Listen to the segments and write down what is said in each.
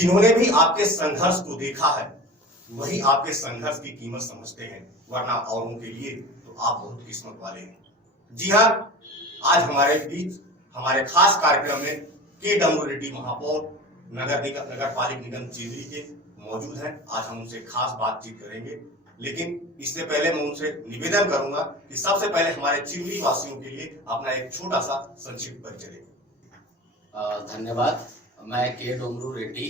जिन्होंने भी आपके संघर्ष को देखा है वही आपके संघर्ष की कीमत समझते हैं, वरना औरों के लिए तो आप बहुत किस्मत वाले हैं। जी हाँ, आज हमारे बीच हमारे खास कार्यक्रम में के डमरू रेड्डी महापौर नगर पालिक निगम चिरमिरी के मौजूद हैं। आज हम उनसे खास बातचीत करेंगे, लेकिन इससे पहले मैं उनसे निवेदन करूंगा कि सबसे पहले हमारे चिरमिरी वासियों के लिए अपना एक छोटा सा संक्षिप्त परिचय दें। धन्यवाद। मैं के डमरू रेड्डी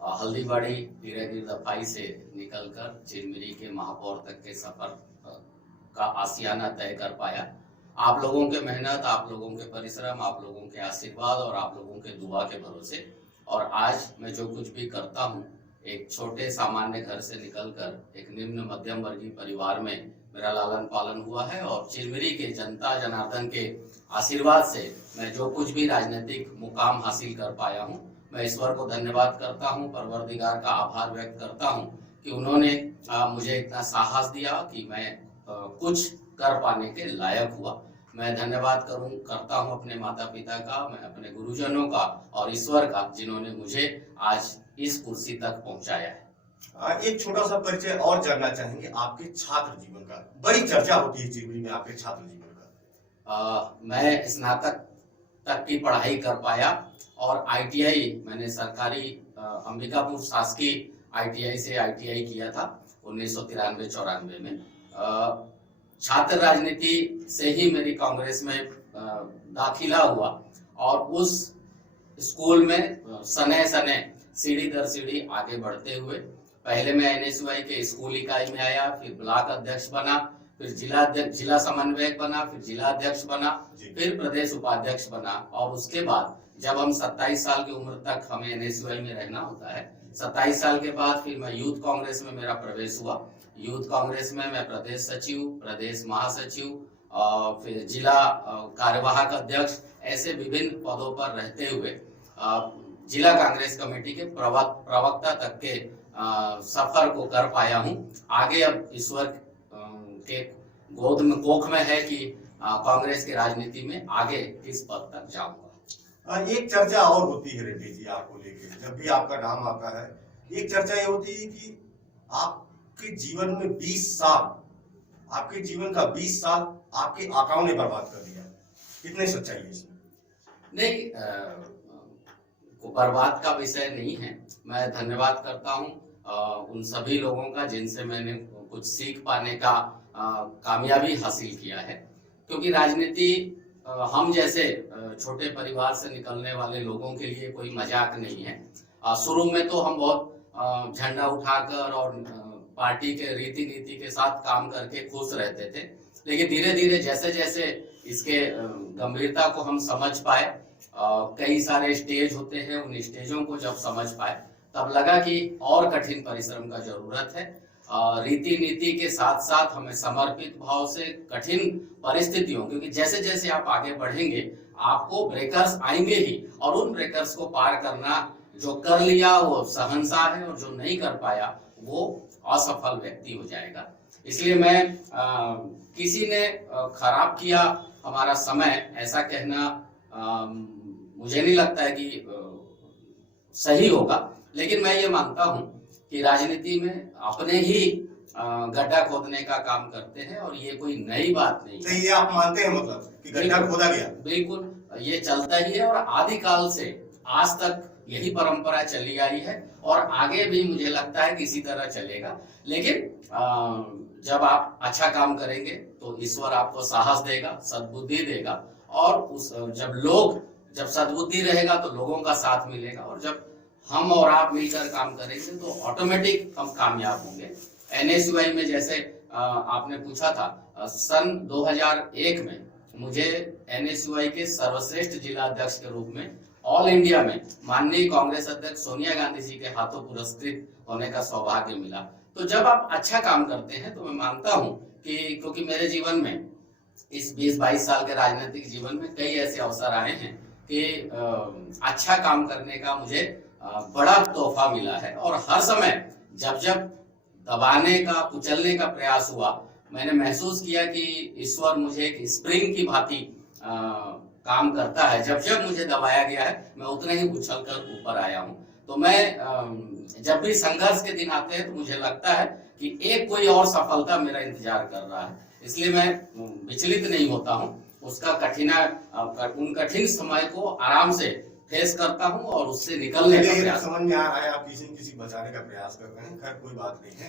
हल्दीबाड़ी हीरागिरी दफाई से निकलकर चिरमिरी के महापौर तक के सफर का आसियाना तय कर पाया। आप लोगों के मेहनत, आप लोगों के परिश्रम, आप लोगों के आशीर्वाद और आप लोगों के दुआ के भरोसे, और आज मैं जो कुछ भी करता हूँ, एक छोटे सामान्य घर से निकलकर एक निम्न मध्यम वर्गीय परिवार में मेरा लालन पालन हुआ है, और चिरमिरी के जनता जनार्दन के आशीर्वाद से मैं जो कुछ भी राजनीतिक मुकाम हासिल कर पाया हूँ, मैं ईश्वर को धन्यवाद करता हूँ, परवरदिगार का आभार व्यक्त करता हूँ कि उन्होंने मुझे इतना साहस दिया कि मैं कुछ कर पाने के लायक हुआ। मैं धन्यवाद करता हूँ अपने माता पिता का, मैं अपने गुरुजनों का और ईश्वर का, जिन्होंने मुझे आज इस कुर्सी तक पहुंचाया है। एक छोटा सा परिचय और जानना चाहेंगे आपके छात्र जीवन का। बड़ी चर्चा होती है चिरमिरी में आपके छात्र जीवन का। मैं स्नातक तक की पढ़ाई कर पाया और ITI मैंने सरकारी अंबिकापुर शासकीय ITI से ITI किया था 1993-94 में। छात्र राजनीति से ही मेरी कांग्रेस में दाखिला हुआ, और उस स्कूल में सने सने सीढ़ी दर सीढ़ी आगे बढ़ते हुए पहले मैं NSUI के स्कूल इकाई में आया, फिर ब्लॉक अध्यक्ष बना, फिर जिला समन्वयक बना, फिर जिला अध्यक्ष बना, फिर प्रदेश उपाध्यक्ष बना, और उसके बाद जब हम 27 साल की उम्र तक हमें NSUI में रहना होता है, 27 साल के बाद फिर मैं यूथ कांग्रेस में मेरा प्रवेश हुआ। यूथ कांग्रेस में मैं प्रदेश सचिव, प्रदेश महासचिव, फिर जिला कार्यवाहक अध्यक्ष, ऐसे विभिन्न पदों पर रहते हुए जिला कांग्रेस कमेटी के प्रवक्ता तक के सफर को कर पाया हूं। आगे अब ईश्वर के गोद में कोख में है कि कांग्रेस की राजनीति में आगे किस पद तक जाऊंगा। एक चर्चा और होती है रेड्डी जी आपको लेके, जब भी आपका नाम आता है एक चर्चा ये होती है कि आपके जीवन में 20 साल, आपके जीवन का 20 साल आपके आकाओं ने बर्बाद कर दिया। कितने सच्चाई है इसमें? नहीं, बर्बाद का विषय नहीं है। मैं धन्यवाद करता हूं उन सभी लोगों का जिनसे मैंने कुछ सीख पाने का कामयाबी हासिल किया है, क्योंकि राजनीति हम जैसे छोटे परिवार से निकलने वाले लोगों के लिए कोई मजाक नहीं है। शुरू में तो हम बहुत झंडा उठाकर और पार्टी के रीति नीति के साथ काम करके खुश रहते थे, लेकिन धीरे धीरे जैसे जैसे इसके गंभीरता को हम समझ पाए, कई सारे स्टेज होते हैं, उन स्टेजों को जब समझ पाए तब लगा कि और कठिन परिश्रम का जरूरत है। रीति नीति के साथ साथ हमें समर्पित भाव से कठिन परिस्थितियों, क्योंकि जैसे जैसे आप आगे बढ़ेंगे आपको ब्रेकर्स आएंगे ही, और उन ब्रेकर्स को पार करना, जो कर लिया वो शहंशाह है और जो नहीं कर पाया वो असफल व्यक्ति हो जाएगा। इसलिए मैं किसी ने खराब किया हमारा समय, ऐसा कहना मुझे नहीं लगता है कि सही होगा, लेकिन मैं ये मानता हूं कि राजनीति में अपने ही गड्ढा खोदने का काम करते हैं, और ये कोई नई बात नहीं है। तो ये आप मानते हैं मतलब कि गड्ढा खोदा गया? बिल्कुल, ये चलता ही है और आदिकाल से आज तक यही परंपरा चली आई है, और आगे भी मुझे लगता है कि इसी तरह चलेगा। लेकिन जब आप अच्छा काम करेंगे तो ईश्वर आपको साहस देगा, सद्बुद्धि देगा, और जब सद्बुद्धि रहेगा तो लोगों का साथ मिलेगा, और जब हम और आप मिलकर काम करेंगे तो ऑटोमेटिक हम कामयाब होंगे। NSUI में जैसे आपने पूछा था, सन 2001 में मुझे NSUI के सर्वश्रेष्ठ जिला अध्यक्ष के रूप में ऑल इंडिया में माननीय कांग्रेस अध्यक्ष सोनिया गांधी जी के हाथों पुरस्कृत होने का सौभाग्य मिला। तो जब आप अच्छा काम करते हैं तो मैं मानता हूं कि, क्योंकि मेरे जीवन में इस 20-22 साल के राजनीतिक जीवन में कई ऐसे अवसर आए हैं कि अच्छा काम करने का मुझे बड़ा तोहफा मिला है, और हर समय जब जब दबाने का, कुचलने का प्रयास हुआ, मैंने महसूस किया कि ईश्वर मुझे एक स्प्रिंग की भांति काम करता है। जब जब मुझे दबाया गया है मैं उतने ही उछल कर ऊपर आया हूँ। तो मैं जब भी संघर्ष के दिन आते हैं तो मुझे लगता है कि एक कोई और सफलता मेरा इंतजार कर रहा है, इसलिए मैं विचलित नहीं होता हूँ। उसका उन कठिन समय को आराम से फेस करता हूँ और उससे निकलने का प्रयास। समझ में आ रहा है आप किसी न किसी बचाने का प्रयास कर रहे हैं, खैर कोई बात नहीं है।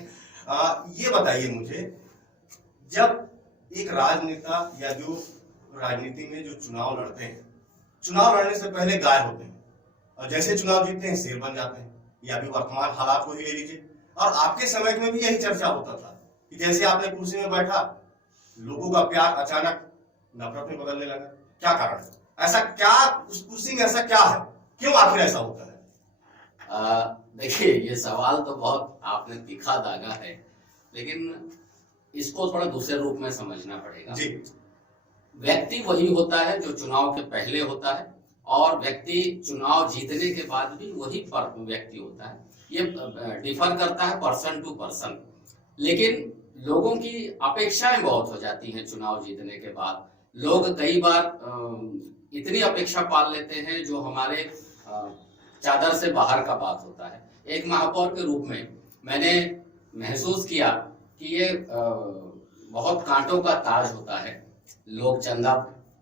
ये बताइए मुझे, जब एक राजनेता या जो राजनीति में जो चुनाव लड़ते हैं, चुनाव लड़ने से पहले गाय होते हैं और जैसे चुनाव जीतते हैं शेर बन जाते हैं, या अभी वर्तमान हालात को ही ले लीजिए। और आपके समय में भी यही चर्चा होता था कि जैसे आपने कुर्सी में बैठा, लोगों का प्यार अचानक नफरत में बदलने लगा। क्या कारण है? ऐसा क्या उस कुर्सी में ऐसा क्या है, क्यों आखिर ऐसा होता है? देखिए, ये सवाल तो बहुत आपने तीखा दागा है, लेकिन इसको थोड़ा दूसरे रूप में समझना पड़ेगा जी। व्यक्ति वही होता है जो चुनाव के पहले होता है, और व्यक्ति चुनाव जीतने के बाद भी वही व्यक्ति होता है। ये डिफर करता है पर्सन टू पर्सन, लेकिन लोगों की अपेक्षाएं बहुत हो जाती हैं चुनाव जीतने के बाद। लोग कई बार इतनी अपेक्षा पाल लेते हैं जो हमारे चादर से बाहर का बात होता है। एक महापौर के रूप में मैंने महसूस किया कि ये बहुत कांटों का ताज होता है। लोग चंदा,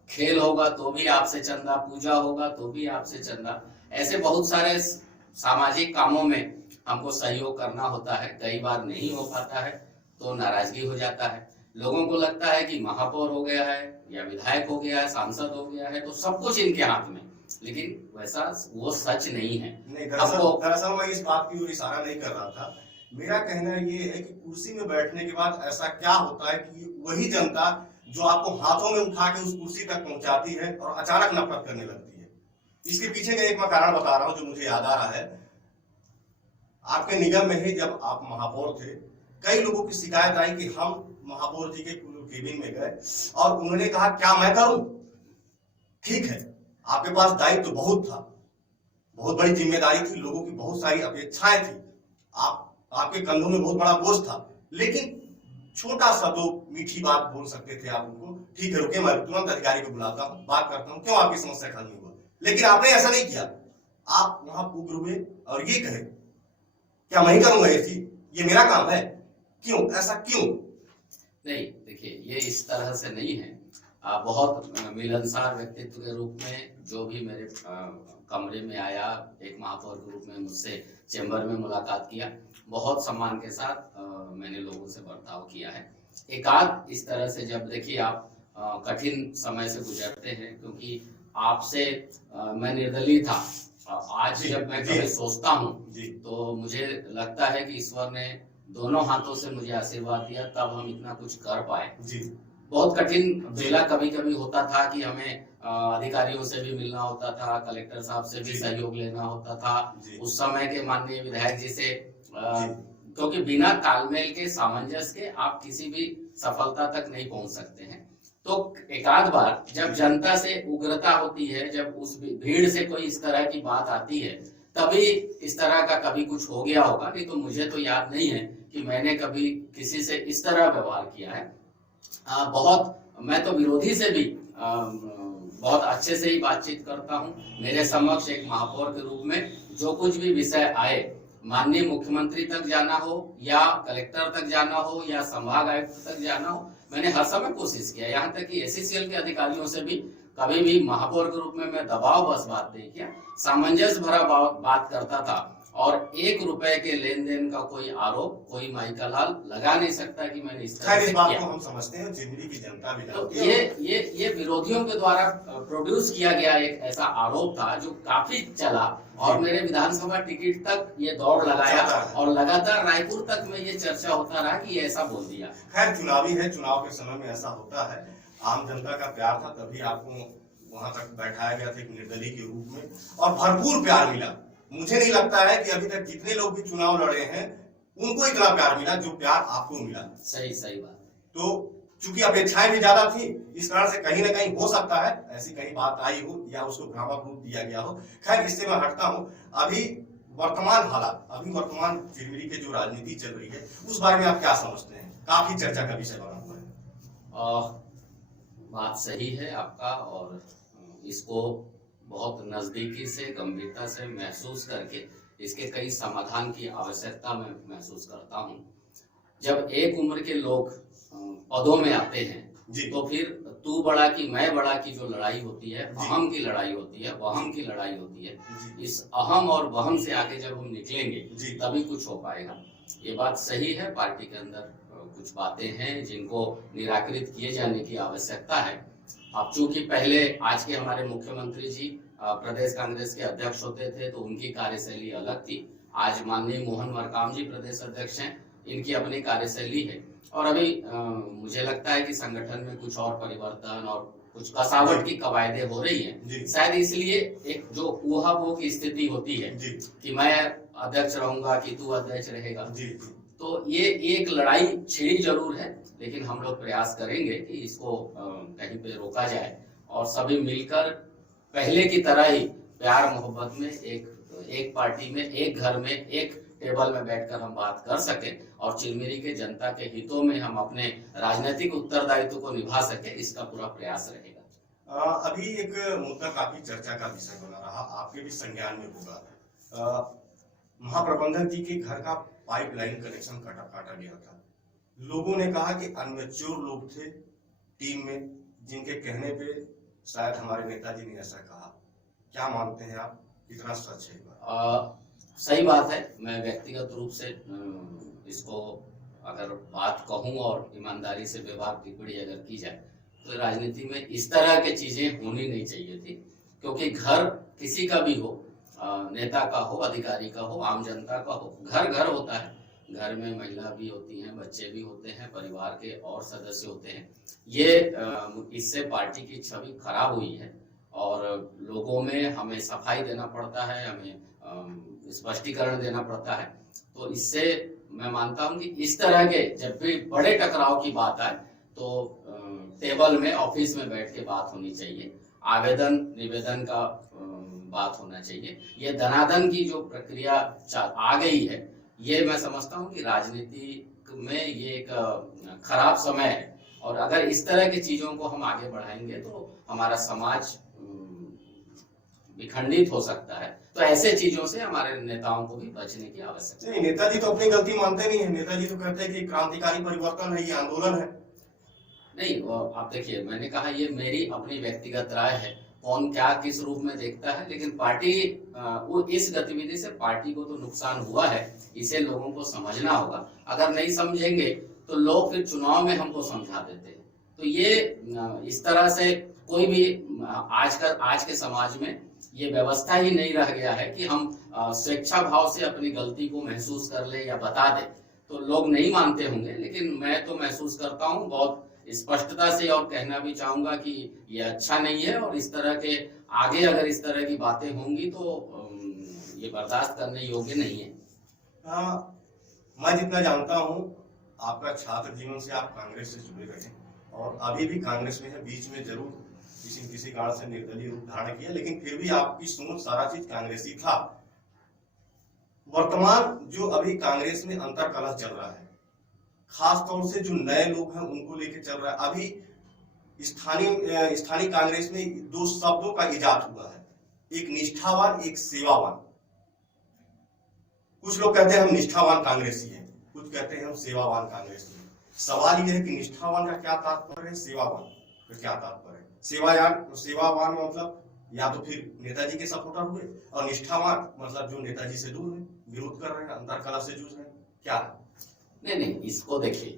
खेल होगा तो भी आपसे चंदा, पूजा होगा तो भी आपसे चंदा, ऐसे बहुत सारे सामाजिक कामों में हमको सहयोग करना होता है। कई बार नहीं हो पाता है तो नाराजगी हो जाता है। लोगों को लगता है कि महापौर हो गया है या विधायक हो गया है, सांसद हो गया है तो सब कुछ इनके हाथ में, लेकिन वैसा वो सच नहीं है। नहीं, दरअसल मैं इस बात की ओर इशारा नहीं कर रहा था। मेरा कहना ये है कि कुर्सी में बैठने के बाद ऐसा क्या होता है कि वही जनता जो आपको हाथों में उठा के उस कुर्सी तक पहुंचाती है और अचानक नफरत करने लगती है। इसके पीछे का एक मैं कारण बता रहा हूं जो मुझे याद आ रहा है। आपके निगम में ही जब आप महापौर थे, कई लोगों की शिकायत आई कि हम महापौर जी के केबिन में गए और उन्होंने कहा क्या मैं करूं? ठीक है, आपके पास दायित्व तो बहुत था, बहुत बड़ी जिम्मेदारी थी, लोगों की बहुत सारी अपेक्षाएं थी, आपके कंधों में बहुत बड़ा बोझ था, लेकिन छोटा सा दो मीठी बात बोल सकते थे आप उनको। ठीक है, रुके, मैं तुरंत अधिकारी को बुलाता हूँ, बात करता हूँ, क्यों आपकी समस्या हल नहीं हुआ? लेकिन आपने ऐसा नहीं किया। आप वहां उग्र हुए और ये कहे क्या मैं ही करूंगा ये चीज, ये मेरा काम है? क्यों ऐसा क्यों? नहीं, देखिए, ये इस तरह से नहीं है। बहुत मिलनसार व्यक्तित्व के रूप में जो भी मेरे कमरे में आया, एक महापौर के रूप में मुझसे चैम्बर में मुलाकात किया, बहुत सम्मान के साथ मैंने लोगों से बर्ताव किया है। एकाध इस तरह से, जब देखिए आप कठिन समय से गुजरते हैं, क्योंकि आपसे मैं निर्दलीय था, आज जब मैं कभी सोचता हूँ तो मुझे लगता है कि ईश्वर ने दोनों हाथों से मुझे आशीर्वाद दिया, तब हम इतना कुछ कर पाए। बहुत कठिन बेला कभी कभी होता था कि हमें अधिकारियों से भी मिलना होता था, कलेक्टर साहब से भी सहयोग लेना होता था, उस समय के माननीय विधायक जी से, क्योंकि बिना तालमेल के, सामंजस्य के आप किसी भी सफलता तक नहीं पहुंच सकते हैं। तो एकाध बार जब जनता से उग्रता होती है, जब उस भीड़ से कोई इस तरह की बात आती है, तभी इस तरह का कभी कुछ हो गया होगा। नहीं तो मुझे तो याद नहीं है कि मैंने कभी किसी से इस तरह व्यवहार किया है। मैं तो विरोधी से भी बहुत अच्छे से ही बातचीत करता हूँ। मेरे समक्ष एक महापौर के रूप में जो कुछ भी विषय आए, माननीय मुख्यमंत्री तक जाना हो या कलेक्टर तक जाना हो या संभाग आयुक्त तक जाना हो, मैंने हर समय कोशिश किया। यहाँ तक कि एससीसीएल के अधिकारियों से भी कभी भी महापौर के रूप में मैं दबाव बस बात नहीं किया, सामंजस्य भरा बात करता था। और 1 रुपए के लेन देन का कोई आरोप कोई माई का लाल लगा नहीं सकता कि मैंने इस तरह से किया। हम समझते हैं, जिंदगी की जनता भी तो ये विरोधियों के द्वारा प्रोड्यूस किया गया एक ऐसा आरोप था जो काफी चला, और मेरे विधानसभा टिकट तक ये दौड़ लगाया, और लगातार रायपुर तक में ये चर्चा होता रहा कि ये ऐसा बोल दिया। खैर, चुनावी है, चुनाव के समय में ऐसा होता है। आम जनता का प्यार था, तभी आपको वहां तक बैठाया गया था एक निर्दलीय के रूप में, और भरपूर प्यार मिला। मुझे नहीं लगता है कि अभी तक जितने लोग भी चुनाव लड़े हैं उनको इतना प्यार मिला जो प्यार आपको मिला। सही बात। तो चूंकि अपेक्षाएं भी ज्यादा थी, इस कारण से कहीं ना कहीं हो सकता है ऐसी कहीं बात आई हो या उसको भ्रामक रूप दिया गया हो। खैर, इससे मैं हटता हूं। अभी वर्तमान हालात, अभी वर्तमान चिरमिरी की जो राजनीति चल रही है, उस बारे में आप क्या समझते हैं? काफी चर्चा का विषय बना हुआ है। बात सही है आपका, और इसको बहुत नजदीकी से, गंभीरता से महसूस करके इसके कई समाधान की आवश्यकता मैं महसूस करता हूँ। जब एक उम्र के लोग पदों में आते हैं जी। तो फिर तू बड़ा की मैं बड़ा की जो लड़ाई होती है, जी। अहम की लड़ाई होती है, वहम की लड़ाई होती है। जी। इस अहम और वहम से आके जब हम निकलेंगे जी। तभी कुछ हो पाएगा। ये बात सही है, पार्टी के अंदर कुछ बातें हैं जिनको निराकृत किए जाने की आवश्यकता है। अब चूंकि पहले आज के हमारे मुख्यमंत्री जी प्रदेश कांग्रेस के अध्यक्ष होते थे तो उनकी कार्यशैली अलग थी। आज माननीय मोहन मरकाम जी प्रदेश अध्यक्ष हैं, इनकी अपनी कार्यशैली है। और अभी मुझे लगता है कि संगठन में कुछ और परिवर्तन और कुछ कसावट की कवायदे हो रही हैं। शायद इसलिए एक जो ऊहापोह की स्थिति होती है कि मैं अध्यक्ष रहूंगा कि तू अध्यक्ष रहेगा, तो ये एक लड़ाई छिड़ी जरूर है, लेकिन हम लोग प्रयास करेंगे कि इसको कहीं पे रोका जाए और सभी मिलकर पहले की तरह ही प्यार मोहब्बत में एक पार्टी में, एक घर में, एक टेबल में बैठकर हम बात कर सके और चिरमिरी के जनता के हितों में हम अपने राजनीतिक उत्तरदायित्व को निभा सके, इसका पूरा प्रयास रहेगा। अभी एक मुद्दा काफी चर्चा का विषय बना रहा, आपके भी संज्ञान में होगा। महाप्रबंधक जी के घर का पाइपलाइन कनेक्शन काटा गया था। लोगों ने कहा कि अनमेच्योर लोग थे टीम में, जिनके कहने पे शायद हमारे नेताजी ने ऐसा कहा। क्या मानते हैं आप, कितना सच है? सही बात है। मैं व्यक्तिगत रूप से इसको अगर बात कहूं और ईमानदारी से बेबाक टिप्पणी अगर की जाए तो राजनीति में इस तरह की चीजें होनी नहीं चाहिए थी, क्योंकि घर किसी का भी हो, नेता का हो, अधिकारी का हो, आम जनता का हो, घर घर होता है। घर में महिला भी होती हैं, बच्चे भी होते हैं, परिवार के और सदस्य होते हैं। ये इससे पार्टी की छवि खराब हुई है और लोगों में हमें सफाई देना पड़ता है, हमें स्पष्टीकरण देना पड़ता है। तो इससे मैं मानता हूं कि इस तरह के जब भी बड़े टकराव की बात आए तो टेबल में, ऑफिस में बैठ के बात होनी चाहिए, आवेदन निवेदन का बात होना चाहिए। ये धनाधन की जो प्रक्रिया आ गई है, ये मैं समझता हूं कि राजनीति में ये एक खराब समय है और अगर इस तरह की चीजों को हम आगे बढ़ाएंगे तो हमारा समाज विखंडित हो सकता है। तो ऐसे चीजों से हमारे नेताओं को भी बचने की आवश्यकता है। नेताजी तो अपनी गलती मानते नहीं है। नेताजी तो कहते हैं कि क्रांतिकारी परिवर्तन है, ये आंदोलन है। नहीं, आप देखिए, मैंने कहा ये मेरी अपनी व्यक्तिगत राय है, कौन क्या किस रूप में देखता है, लेकिन पार्टी वो इस गतिविधि से पार्टी को तो नुकसान हुआ है, इसे लोगों को समझना होगा। अगर नहीं समझेंगे तो लोग फिर चुनाव में हमको समझा देते हैं। तो ये इस तरह से कोई भी आज के समाज में ये व्यवस्था ही नहीं रह गया है कि हम स्वेच्छा भाव से अपनी गलती को महसूस कर ले या बता दे। तो लोग नहीं मानते होंगे, लेकिन मैं तो महसूस करता हूँ बहुत स्पष्टता से और कहना भी चाहूंगा कि ये अच्छा नहीं है और इस तरह के आगे अगर इस तरह की बातें होंगी तो ये बर्दाश्त करने योग्य नहीं है। मैं जितना जानता हूँ आपका छात्र जीवन से आप कांग्रेस से जुड़े रहे और अभी भी कांग्रेस में है। बीच में जरूर किसी कारण से निर्दलीय रूप धारण किया, लेकिन फिर भी आपकी सोच सारा चीज कांग्रेसी था। वर्तमान जो अभी कांग्रेस में अंतर कलह चल रहा है, खास तौर से जो नए लोग हैं उनको लेके चल रहा है। अभी स्थानीय कांग्रेस में दो शब्दों का इजाद हुआ है, एक निष्ठावान, एक सेवावान। कुछ लोग कहते हैं हम निष्ठावान कांग्रेसी हैं, कुछ कहते हैं हम सेवावान कांग्रेसी हैं। सवाल यह है कि निष्ठावान का क्या तात्पर्य है, सेवावान का क्या तात्पर्य है? सेवावान मतलब या तो फिर नेताजी के सपोर्टर हुए और निष्ठावान मतलब जो नेताजी से दूर है, विरोध कर रहे हैं, अंतर कलह से जूझ रहे हैं। क्या है? नहीं, इसको देखिए,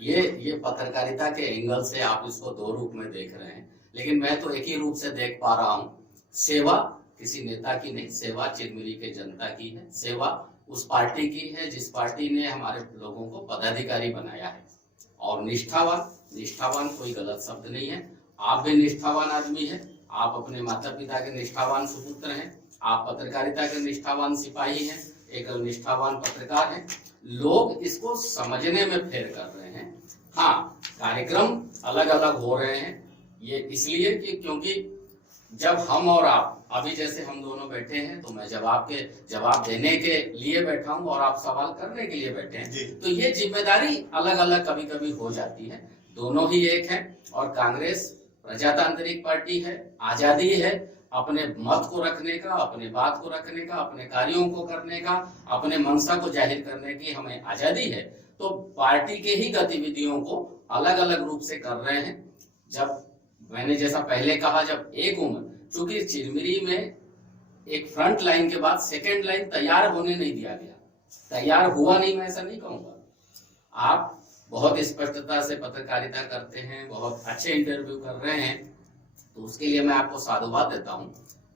ये पत्रकारिता के एंगल से आप इसको दो रूप में देख रहे हैं, लेकिन मैं तो एक ही रूप से देख पा रहा हूँ। सेवा किसी नेता की नहीं, सेवा चिरमिरी के जनता की है। सेवा उस पार्टी की है जिस पार्टी ने हमारे लोगों को पदाधिकारी बनाया है। और निष्ठावान कोई गलत शब्द नहीं है। आप भी निष्ठावान आदमी हैं, आप अपने माता पिता के निष्ठावान सुपुत्र हैं, आप पत्रकारिता के निष्ठावान सिपाही हैं, एक निष्ठावान पत्रकार हैं। लोग इसको समझने में फेर कर रहे हैं। हाँ, कार्यक्रम अलग अलग हो रहे हैं, ये इसलिए कि क्योंकि जब हम और आप अभी जैसे हम दोनों बैठे हैं तो मैं जवाब देने के लिए बैठा हूं और आप सवाल करने के लिए बैठे हैं, तो ये जिम्मेदारी अलग अलग कभी कभी हो जाती है। दोनों ही एक है और कांग्रेस प्रजातांत्रिक पार्टी है, आजादी है। अपने मत को रखने का, अपने बात को रखने का, अपने कार्यों को करने का, अपने मंशा को जाहिर करने की हमें आजादी है। तो पार्टी के ही गतिविधियों को अलग अलग रूप से कर रहे हैं। जब मैंने जैसा पहले कहा, जब एक उम्र, चूंकि चिरमिरी में एक फ्रंट लाइन के बाद सेकेंड लाइन तैयार होने नहीं दिया गया, तैयार हुआ नहीं, मैं ऐसा नहीं कहूंगा। आप बहुत स्पष्टता से पत्रकारिता करते हैं, बहुत अच्छे इंटरव्यू कर रहे हैं, तो उसके लिए मैं आपको साधुवाद देता हूं।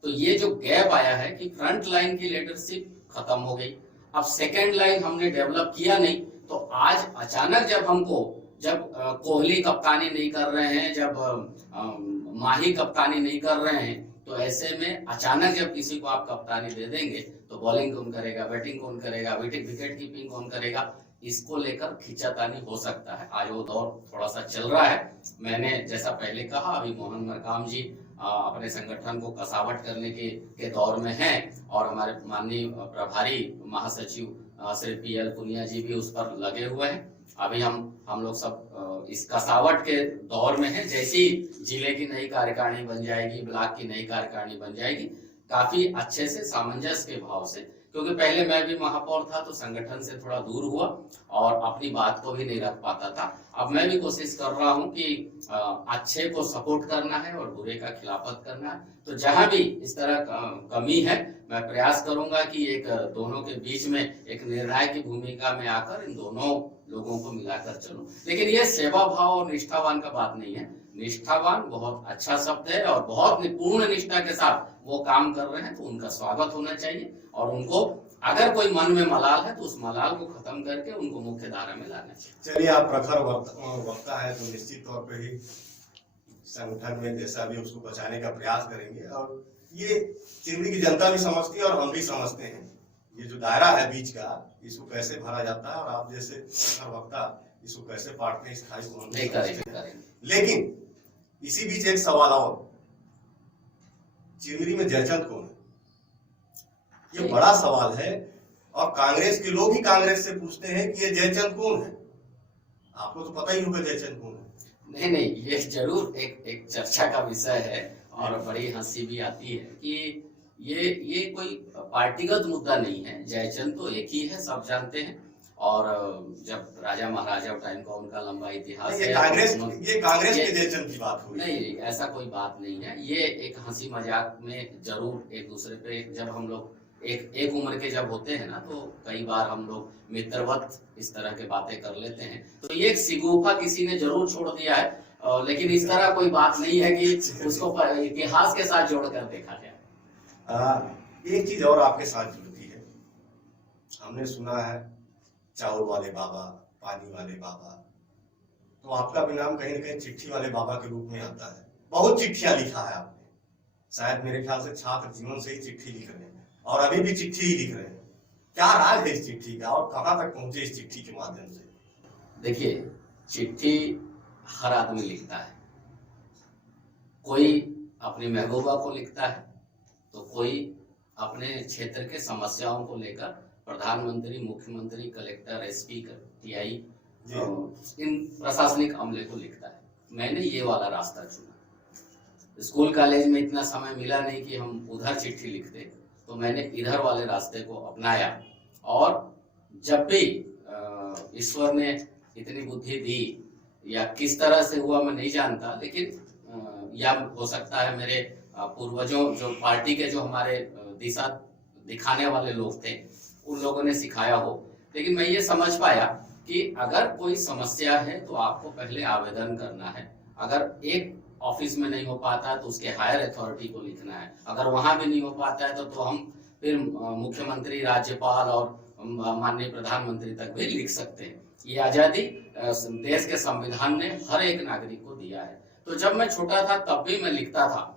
तो ये जो गैप आया है कि फ्रंट लाइन की लीडरशिप खत्म हो गई, अब सेकेंड लाइन हमने डेवलप किया नहीं, तो आज अचानक जब कोहली कप्तानी नहीं कर रहे हैं, जब माही कप्तानी नहीं कर रहे हैं, तो ऐसे में अचानक जब किसी को आप कप्तानी दे देंगे तो बॉलिंग कौन करेगा, बैटिंग कौन करेगा, विकेट कीपिंग कौन करेगा, इसको लेकर खींचातानी हो सकता है। आज वो दौर थोड़ा सा चल रहा है। मैंने जैसा पहले कहा, अभी मोहन मरकाम जी अपने संगठन को कसावट करने के दौर में हैं, और हमारे माननीय प्रभारी महासचिव श्री PL पुनिया जी भी उस पर लगे हुए हैं। अभी हम लोग सब इस कसावट के दौर में हैं। जैसी जिले की नई कार्यकारिणी बन जाएगी, ब्लॉक की नई कार्यकारिणी बन जाएगी, काफी अच्छे से सामंजस्य के भाव से, क्योंकि पहले मैं भी महापौर था तो संगठन से थोड़ा दूर हुआ और अपनी बात को भी नहीं रख पाता था। अब मैं भी कोशिश कर रहा हूं कि अच्छे को सपोर्ट करना है और बुरे का खिलाफत करना है। तो जहां भी इस तरह कमी है, मैं प्रयास करूंगा कि एक दोनों के बीच में एक निर्णायक की भूमिका में आकर इन दोनों लोगों को मिलाकर चलूं। लेकिन ये सेवा भाव और निष्ठावान का बात नहीं है। निष्ठावान बहुत अच्छा शब्द है, और बहुत पूर्ण निष्ठा के साथ वो काम कर रहे हैं, तो उनका स्वागत होना चाहिए। और उनको अगर कोई मन में मलाल है तो उस मलाल को खत्म करके उनको मुख्य धारा में लाना चाहिए। चलिए, आप प्रखर वक्ता है, तो निश्चित तौर पे ही संगठन में जैसा भी उसको बचाने का प्रयास करेंगे। और ये चिरमिरी की जनता भी समझती है और हम भी समझते हैं, ये जो दायरा है बीच का, इसको कैसे भरा जाता है, और आप जैसे प्रखर वक्ता इसको कैसे पाटते हैं, इस खाई को हम नहीं करेंगे। लेकिन इसी बीच एक सवाल और, चिरमिरी में जयचंद कौन है? ये बड़ा सवाल है, और कांग्रेस के लोग ही कांग्रेस से पूछते हैं कि ये जयचंद कौन है। आपको तो पता ही होगा जयचंद कौन है। नहीं, ये जरूर एक चर्चा का विषय है, और बड़ी हंसी भी आती है कि ये कोई पार्टीगत मुद्दा नहीं है। जयचंद तो एक ही है, सब जानते हैं। और जब राजा महाराजा टाइम का उनका लंबा इतिहास है। ये कांग्रेस के जयचंद की बात हुई। नहीं, ऐसा कोई बात नहीं है। ये एक हंसी मजाक में जरूर एक दूसरे पे, जब हम लोग एक उम्र के जब होते हैं ना, तो कई बार हम लोग मित्रवत इस तरह के बातें कर लेते हैं। तो ये एक सिगूफा किसी ने जरूर छोड़ दिया है, लेकिन इस तरह कोई बात नहीं है कि उसको इतिहास के साथ जोड़कर देखा जाए। एक चीज और आपके साथ जुड़ती है, हमने सुना है चावल वाले बाबा, पानी वाले बाबा, तो आपका भी नाम कहीं न कहीं चिट्ठी वाले बाबा के रूप में आता है। बहुत चिट्ठियां लिखा है आपने, शायद मेरे ख्याल से छात्र जीवन से ही चिट्ठी लिख रहे हैं, और अभी भी चिट्ठी ही लिख रहे हैं। क्या राज है इस चिट्ठी का, और कहां तक पहुंचे इस चिट्ठी के माध्यम से? देखिए, चिट्ठी हर आदमी लिखता है। कोई अपनी महबूबा को लिखता है, तो कोई अपने क्षेत्र के समस्याओं को लेकर प्रधानमंत्री, मुख्यमंत्री, कलेक्टर, SP, TI, इन प्रशासनिक अमले को लिखता है। मैंने ये वाला रास्ता चुना। स्कूल कॉलेज में इतना समय मिला नहीं कि हम उधर चिट्ठी लिखते, तो मैंने इधर वाले रास्ते को अपनाया। और जब भी ईश्वर ने इतनी बुद्धि दी, या किस तरह से हुआ मैं नहीं जानता, लेकिन या हो सकता है मेरे पूर्वजों, जो पार्टी के जो हमारे दिशा दिखाने वाले लोग थे, उन लोगों ने सिखाया हो। लेकिन मैं ये समझ पाया कि अगर कोई समस्या है तो आपको पहले आवेदन करना है। अगर एक ऑफिस में नहीं हो पाता है तो उसके हायर अथॉरिटी को लिखना है। अगर वहां भी नहीं हो पाता है तो हम फिर मुख्यमंत्री, राज्यपाल और माननीय प्रधानमंत्री तक भी लिख सकते हैं। ये आजादी देश के संविधान ने हर एक नागरिक को दिया है। तो जब मैं छोटा था तब भी मैं लिखता था,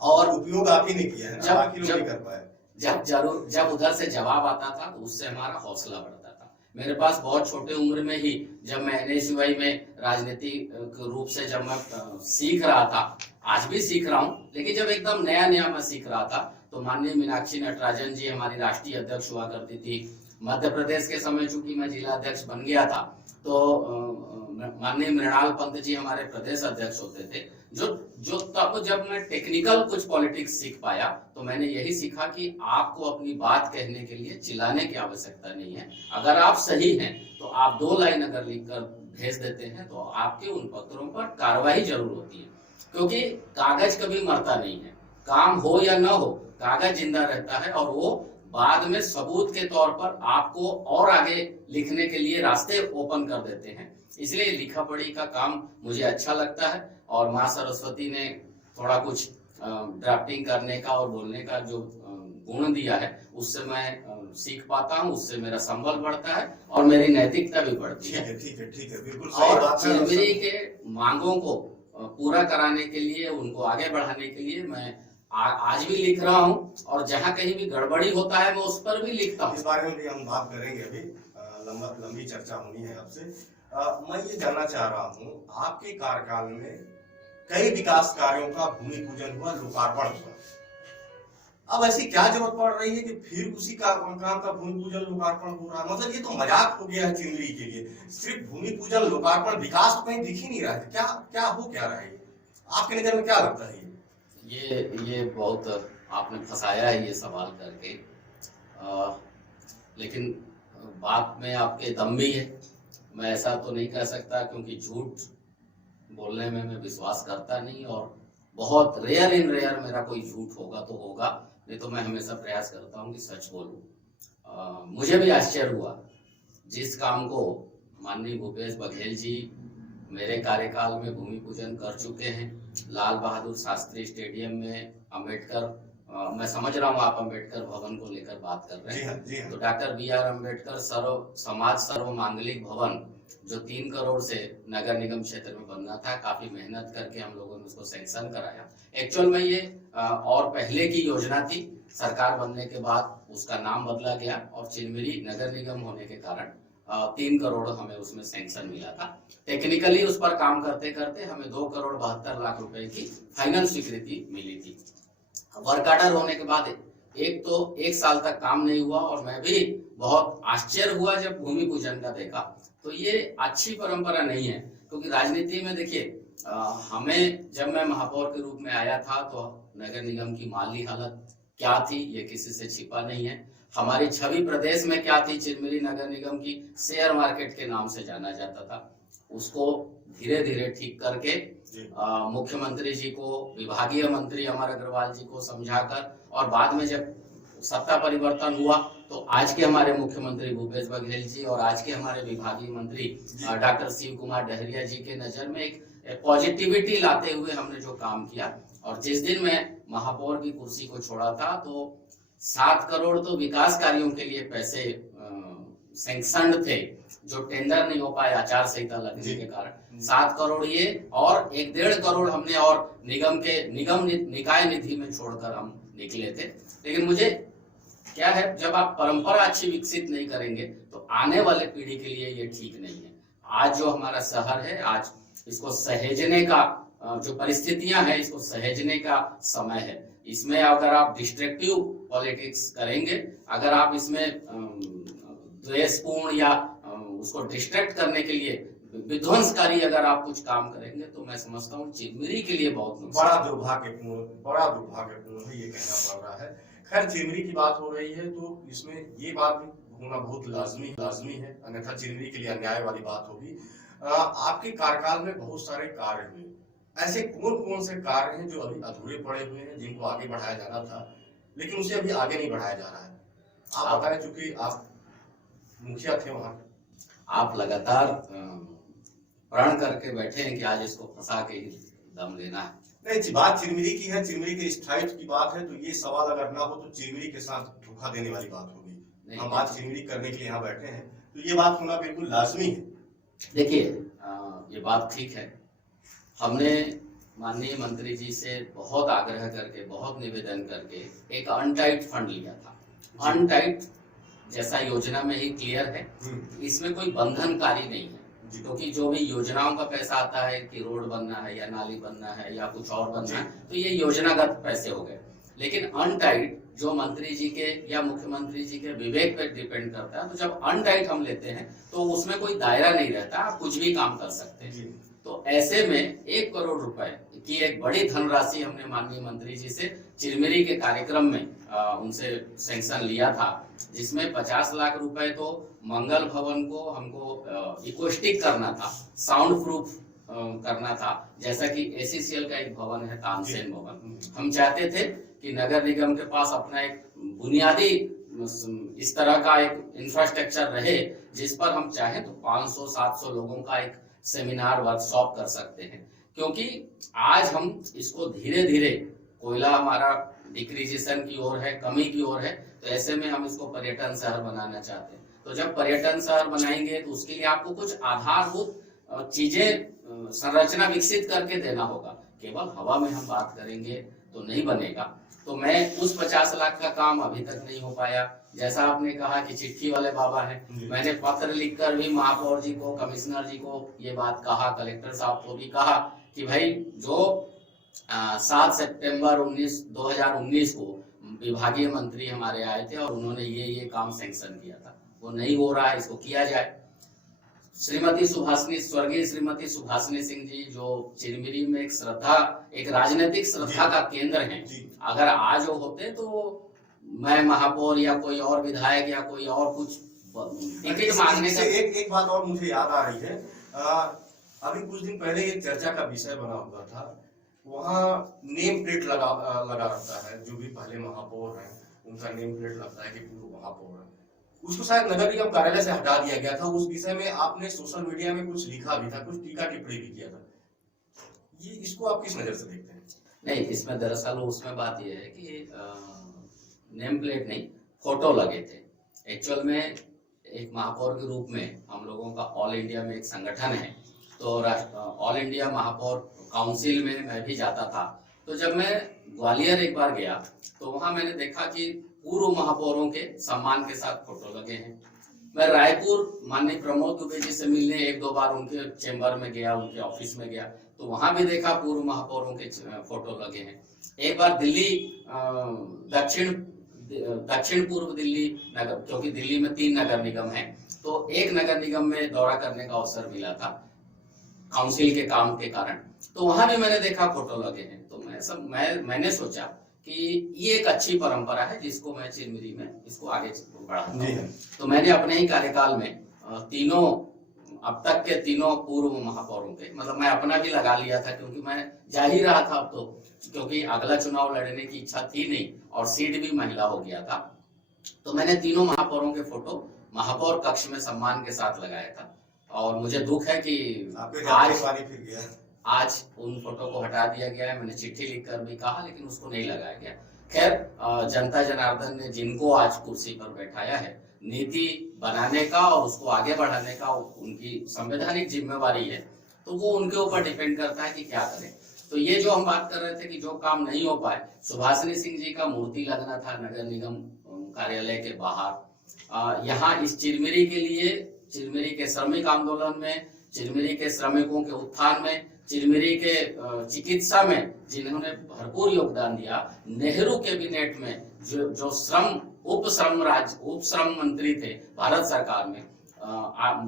और उपयोग आप ही ने किया है ना, बाकी लोग नहीं कर पाए। जब उधर से जवाब आता था तो उससे हमारा हौसला बढ़ता था। मेरे पास बहुत छोटे उम्र में ही, जब मैं NSUI में राजनीतिक रूप से जब मैं सीख रहा था, आज भी सीख रहा हूँ, लेकिन जब एकदम नया मैं सीख रहा था, तो माननीय मीनाक्षी नटराजन जी हमारी राष्ट्रीय अध्यक्ष हुआ करती थी। मध्य प्रदेश के समय चूंकि मैं जिला अध्यक्ष बन गया था, तो माननीय मृणाल पंत जी हमारे प्रदेश अध्यक्ष होते थे, जो तब जब मैं टेक्निकल कुछ पॉलिटिक्स सीख पाया तो मैंने यही सीखा कि आपको अपनी बात कहने के लिए चिल्लाने की आवश्यकता नहीं है। अगर आप सही हैं तो आप 2 लाइन अगर लिखकर भेज देते हैं तो आपके उन पत्रों पर कार्रवाई जरूर होती है, क्योंकि कागज कभी मरता नहीं है। काम हो या न हो, कागज जिंदा रहता है और वो बाद में सबूत के तौर पर आपको और आगे लिखने के लिए रास्ते ओपन कर देते हैं। इसलिए लिखा पढ़ी का काम मुझे अच्छा लगता है और माँ सरस्वती ने थोड़ा कुछ ड्राफ्टिंग करने का और बोलने का जो गुण दिया है उससे मैं सीख पाता हूँ, उससे मेरा संबल बढ़ता है और मेरी नैतिकता भी बढ़ती है। ठीक है, बिल्कुल सही और बात है। चिरमिरी के मांगों को पूरा कराने के लिए, उनको आगे बढ़ाने के लिए मैं आज भी लिख रहा हूँ और जहाँ कहीं भी गड़बड़ी होता है मैं उस पर भी लिखता हूँ। इस बारे में भी हम बात करेंगे, अभी लंबी चर्चा होनी है आपसे। मैं ये जानना चाह रहा हूँ, आपके कार्यकाल में कई विकास कार्यों का भूमि पूजन हुआ, लोकार्पण हुआ। अब ऐसी क्या जरूरत पड़ रही है कि फिर उसी काम का भूमि पूजन लोकार्पण हो रहा है? मतलब ये तो मजाक हो गया है चिरमिरी के लिए। सिर्फ भूमि पूजन लोकार्पण, विकास तो कहीं दिख ही नहीं रहा है। क्या हो क्या रहा है? आपके नजर में क्या लगता है? ये बहुत आपने फंसाया है ये सवाल करके, लेकिन बात में आपके दम भी है। मैं ऐसा तो नहीं कह सकता, क्योंकि झूठ बोलने में मैं विश्वास करता नहीं और बहुत रेयर इन रेयर मेरा कोई झूठ होगा तो होगा, नहीं तो मैं हमेशा प्रयास करता हूँ कि सच बोलूँ। मुझे भी आश्चर्य हुआ जिस काम को माननीय भूपेश बघेल जी मेरे कार्यकाल में भूमि पूजन कर चुके हैं। लाल बहादुर शास्त्री स्टेडियम में अम्बेडकर, मैं समझ रहा हूँ आप अम्बेडकर भवन को लेकर बात कर रहे हैं। जी हाँ। तो डॉक्टर B.R. अम्बेडकर समाज सर्व मांगलिक भवन जो 3 करोड़ से नगर निगम क्षेत्र में बनना था, काफी मेहनत करके हम लोगों ने उसको सैंक्शन कराया। एक्चुअल में ये और पहले की योजना थी, सरकार बनने के बाद उसका नाम बदला गया और चिरमिरी नगर निगम होने के कारण 3 करोड़ हमें उसमें सैंक्शन मिला था। टेक्निकली उस पर काम करते करते हमें 2 करोड़ 72 लाख रुपए की फाइनल स्वीकृति मिली थी। वर्क ऑर्डर होने के बाद एक साल तक काम नहीं हुआ और मैं भी बहुत आश्चर्य हुआ जब भूमि पूजन का देखा। तो ये अच्छी परंपरा नहीं है, क्योंकि राजनीति में देखिए, हमें जब मैं महापौर के रूप में आया था तो नगर निगम की माली हालत क्या थी ये किसी से छिपा नहीं है। हमारी छवि प्रदेश में क्या थी, चिरमिरी नगर निगम की शेयर मार्केट के नाम से जाना जाता था। उसको धीरे धीरे ठीक करके मुख्यमंत्री जी को, विभागीय मंत्री अमर अग्रवाल जी को समझाकर, और बाद में जब सत्ता परिवर्तन हुआ तो आज के हमारे मुख्यमंत्री भूपेश बघेल जी और आज के हमारे विभागीय मंत्री डॉक्टर शिव कुमार डहरिया जी के नजर में एक पॉजिटिविटी लाते हुए हमने जो काम किया। और जिस दिन मैं महापौर की कुर्सी को छोड़ा था तो 7 करोड़ तो विकास कार्यों के लिए पैसे सैंक्शन थे, जो टेंडर नहीं हो पाए आचार संहिता लगने के कारण। 7 करोड़ ये और 1.5 करोड़ हमने और निगम निकाय निधि में छोड़कर हम निकले थे। लेकिन मुझे क्या है, जब आप परंपरा अच्छी विकसित नहीं करेंगे तो आने वाले पीढ़ी के लिए ये ठीक नहीं है। आज जो हमारा शहर है, आज इसको सहेजने का जो परिस्थितियां हैं, इसको सहेजने का समय है। इसमें अगर आप डिस्ट्रक्टिव पॉलिटिक्स करेंगे, अगर आप इसमें द्वेषपूर्ण या उसको डिस्ट्रैक्ट करने के लिए विध्वंसकारी अगर आप कुछ काम करेंगे तो मैं समझता हूँ चिरमिरी के लिए बहुत बड़ा दुर्भाग्यपूर्ण है, ये कहना पड़ रहा है। खैर, चिरमिरी की बात हो रही है तो इसमें ये बात भी होना बहुत लाजमी है, अन्यथा चिरमिरी के लिए अन्याय वाली बात होगी। आपके कार्यकाल में बहुत सारे कार्य हुए, ऐसे कौन से कार्य हैं जो अभी अधूरे पड़े हुए हैं, जिनको आगे बढ़ाया जाना था लेकिन उसे अभी आगे नहीं बढ़ाया जा रहा है? आप बताएं, चूंकि आप मुखिया थे वहां। आप लगातार प्रण करके बैठे हैं कि आज इसको फंसा के ही दम लेना है। नहीं, बात चिरमिरी की है, चिरमिरी के स्थायित्व की बात है, तो ये सवाल अगर ना हो तो चिरमिरी के साथ धोखा देने वाली बात होगी। हम बात चिरमिरी करने के लिए यहाँ बैठे हैं तो ये बात होना बिल्कुल लाजमी है। देखिए, ये बात ठीक है। हमने माननीय मंत्री जी से बहुत आग्रह करके, बहुत निवेदन करके एक अनटाइट फंड लिया था। अनटाइट जैसा योजना में ही क्लियर है, इसमें कोई बंधनकारी नहीं है, क्योंकि जो भी योजनाओं का पैसा आता है कि रोड बनना है या नाली बनना है या कुछ और बनना है, तो ये योजनागत पैसे हो गए। लेकिन अनटाइट जो मंत्री जी के या मुख्यमंत्री जी के विवेक पे डिपेंड करता है। तो जब अनटाइट हम लेते हैं तो उसमें कोई दायरा नहीं रहता, आप कुछ भी काम कर सकते हैं। तो ऐसे में 1 करोड़ रुपए की एक बड़ी धनराशि हमने माननीय मंत्री जी से चिरमिरी के कार्यक्रम में उनसे सैंक्शन लिया था, जिसमें 50 लाख रुपए तो मंगल भवन को हमको इकोस्टिक करना था, साउंड प्रूफ करना था, जैसा कि एसीसीएल का एक भवन है तानसेन भवन। हम चाहते थे कि नगर निगम के पास अपना एक बुनियादी इस तरह का एक इंफ्रास्ट्रक्चर रहे जिस पर हम चाहें तो 500-700 लोगों का एक सेमिनार वर्कशॉप कर सकते हैं। क्योंकि आज हम इसको धीरे धीरे, कोयला हमारा डिक्रीजेशन की ओर है, कमी की ओर है, तो ऐसे में हम इसको पर्यटन शहर बनाना चाहते हैं। तो जब पर्यटन शहर बनाएंगे तो उसके लिए आपको कुछ आधारभूत चीजें, संरचना विकसित करके देना होगा। केवल हवा में हम बात करेंगे तो नहीं बनेगा। तो मैं उस 50 लाख का काम अभी तक नहीं हो पाया। जैसा आपने कहा कि चिट्ठी वाले बाबा हैं, मैंने पत्र लिखकर भी महापौर जी को, कमिश्नर जी को ये बात कहा, कलेक्टर साहब को भी कहा कि भाई जो 7 सितंबर 2019 को विभागीय मंत्री हमारे आए थे और उन्होंने ये काम सैंक्शन किया था, वो नहीं हो रहा है, इसको किया जाए। स्वर्गीय श्रीमती सुभाषिनी सिंह जी जो चिरमिरी में एक राजनीतिक श्रद्धा का केंद्र है, अगर आज वो होते तो मैं महापौर या कोई और विधायक या कोई और कुछ टिकट मांगने का। एक बात और मुझे याद आ रही है, अभी कुछ दिन पहले एक चर्चा का विषय बना हुआ था, वहाँ नेम प्लेट लगा रहता है, जो भी पहले महापौर हैं उनका नेम प्लेट लगता है कि पूर्व महापौर है। उसको शायद नगर निगम कार्यालय से हटा दिया गया था। उस विषय में आपने सोशल मीडिया में कुछ लिखा भी था, कुछ टीका टिप्पणी भी किया था। ये इसको आप किस नजर से देखते हैं? नहीं, इसमें दरअसल उसमें बात यह है कि नेम प्लेट नहीं, फोटो लगे थे। एक्चुअल में एक महापौर के रूप में हम लोगों का ऑल इंडिया में एक संगठन है, तो ऑल इंडिया महापौर काउंसिल में मैं भी जाता था। तो जब मैं ग्वालियर एक बार गया तो वहां मैंने देखा कि पूर्व महापौरों के सम्मान के साथ फोटो लगे हैं। मैं रायपुर माननीय प्रमोद दुबे जी से मिलने 1-2 बार उनके चेंबर में गया, उनके ऑफिस में गया, तो वहां भी देखा पूर्व महापौरों के फोटो लगे हैं। एक बार दिल्ली दक्षिण पूर्व दिल्ली नगर, क्योंकि दिल्ली में 3 नगर निगम हैं, तो एक नगर निगम में दौरा करने का अवसर मिला था काउंसिल के काम के कारण, तो वहां भी मैंने देखा फोटो लगे हैं। तो मैंने सोचा कि ये एक अच्छी परंपरा है जिसको मैं चिरमिरी में इसको आगे बढ़ाता हूं। तो मैंने अपने ही कार्यकाल में अब तक के तीनों पूर्व महापौरों के, मतलब मैं अपना भी लगा लिया था क्योंकि मैं जा ही रहा था अब तो, क्योंकि अगला चुनाव लड़ने की इच्छा थी नहीं और सीट भी महिला हो गया था। तो मैंने तीनों महापौरों के फोटो महापौर कक्ष में सम्मान के साथ लगाया था। और मुझे दुख है कि आज उन फोटो को हटा दिया गया है। मैंने चिट्ठी लिखकर भी कहा, लेकिन उसको नहीं लगाया गया। खैर, जनता जनार्दन ने जिनको आज कुर्सी पर बैठाया है, नीति बनाने का और उसको आगे बढ़ाने का उनकी संवैधानिक जिम्मेवारी है, तो वो उनके ऊपर डिपेंड करता है कि क्या करें। तो ये जो हम बात कर रहे थे कि जो काम नहीं हो पाए, सुभाषिनी सिंह जी का मूर्ति लगना था नगर निगम कार्यालय के बाहर। यहाँ इस चिरमिरी के लिए, चिरमिरी के श्रमिक आंदोलन में, चिरमिरी के श्रमिकों के उत्थान में, चिरमिरी के चिकित्सा में जिन्होंने भरपूर योगदान दिया, नेहरू कैबिनेट में जो उप श्रम मंत्री थे भारत सरकार में,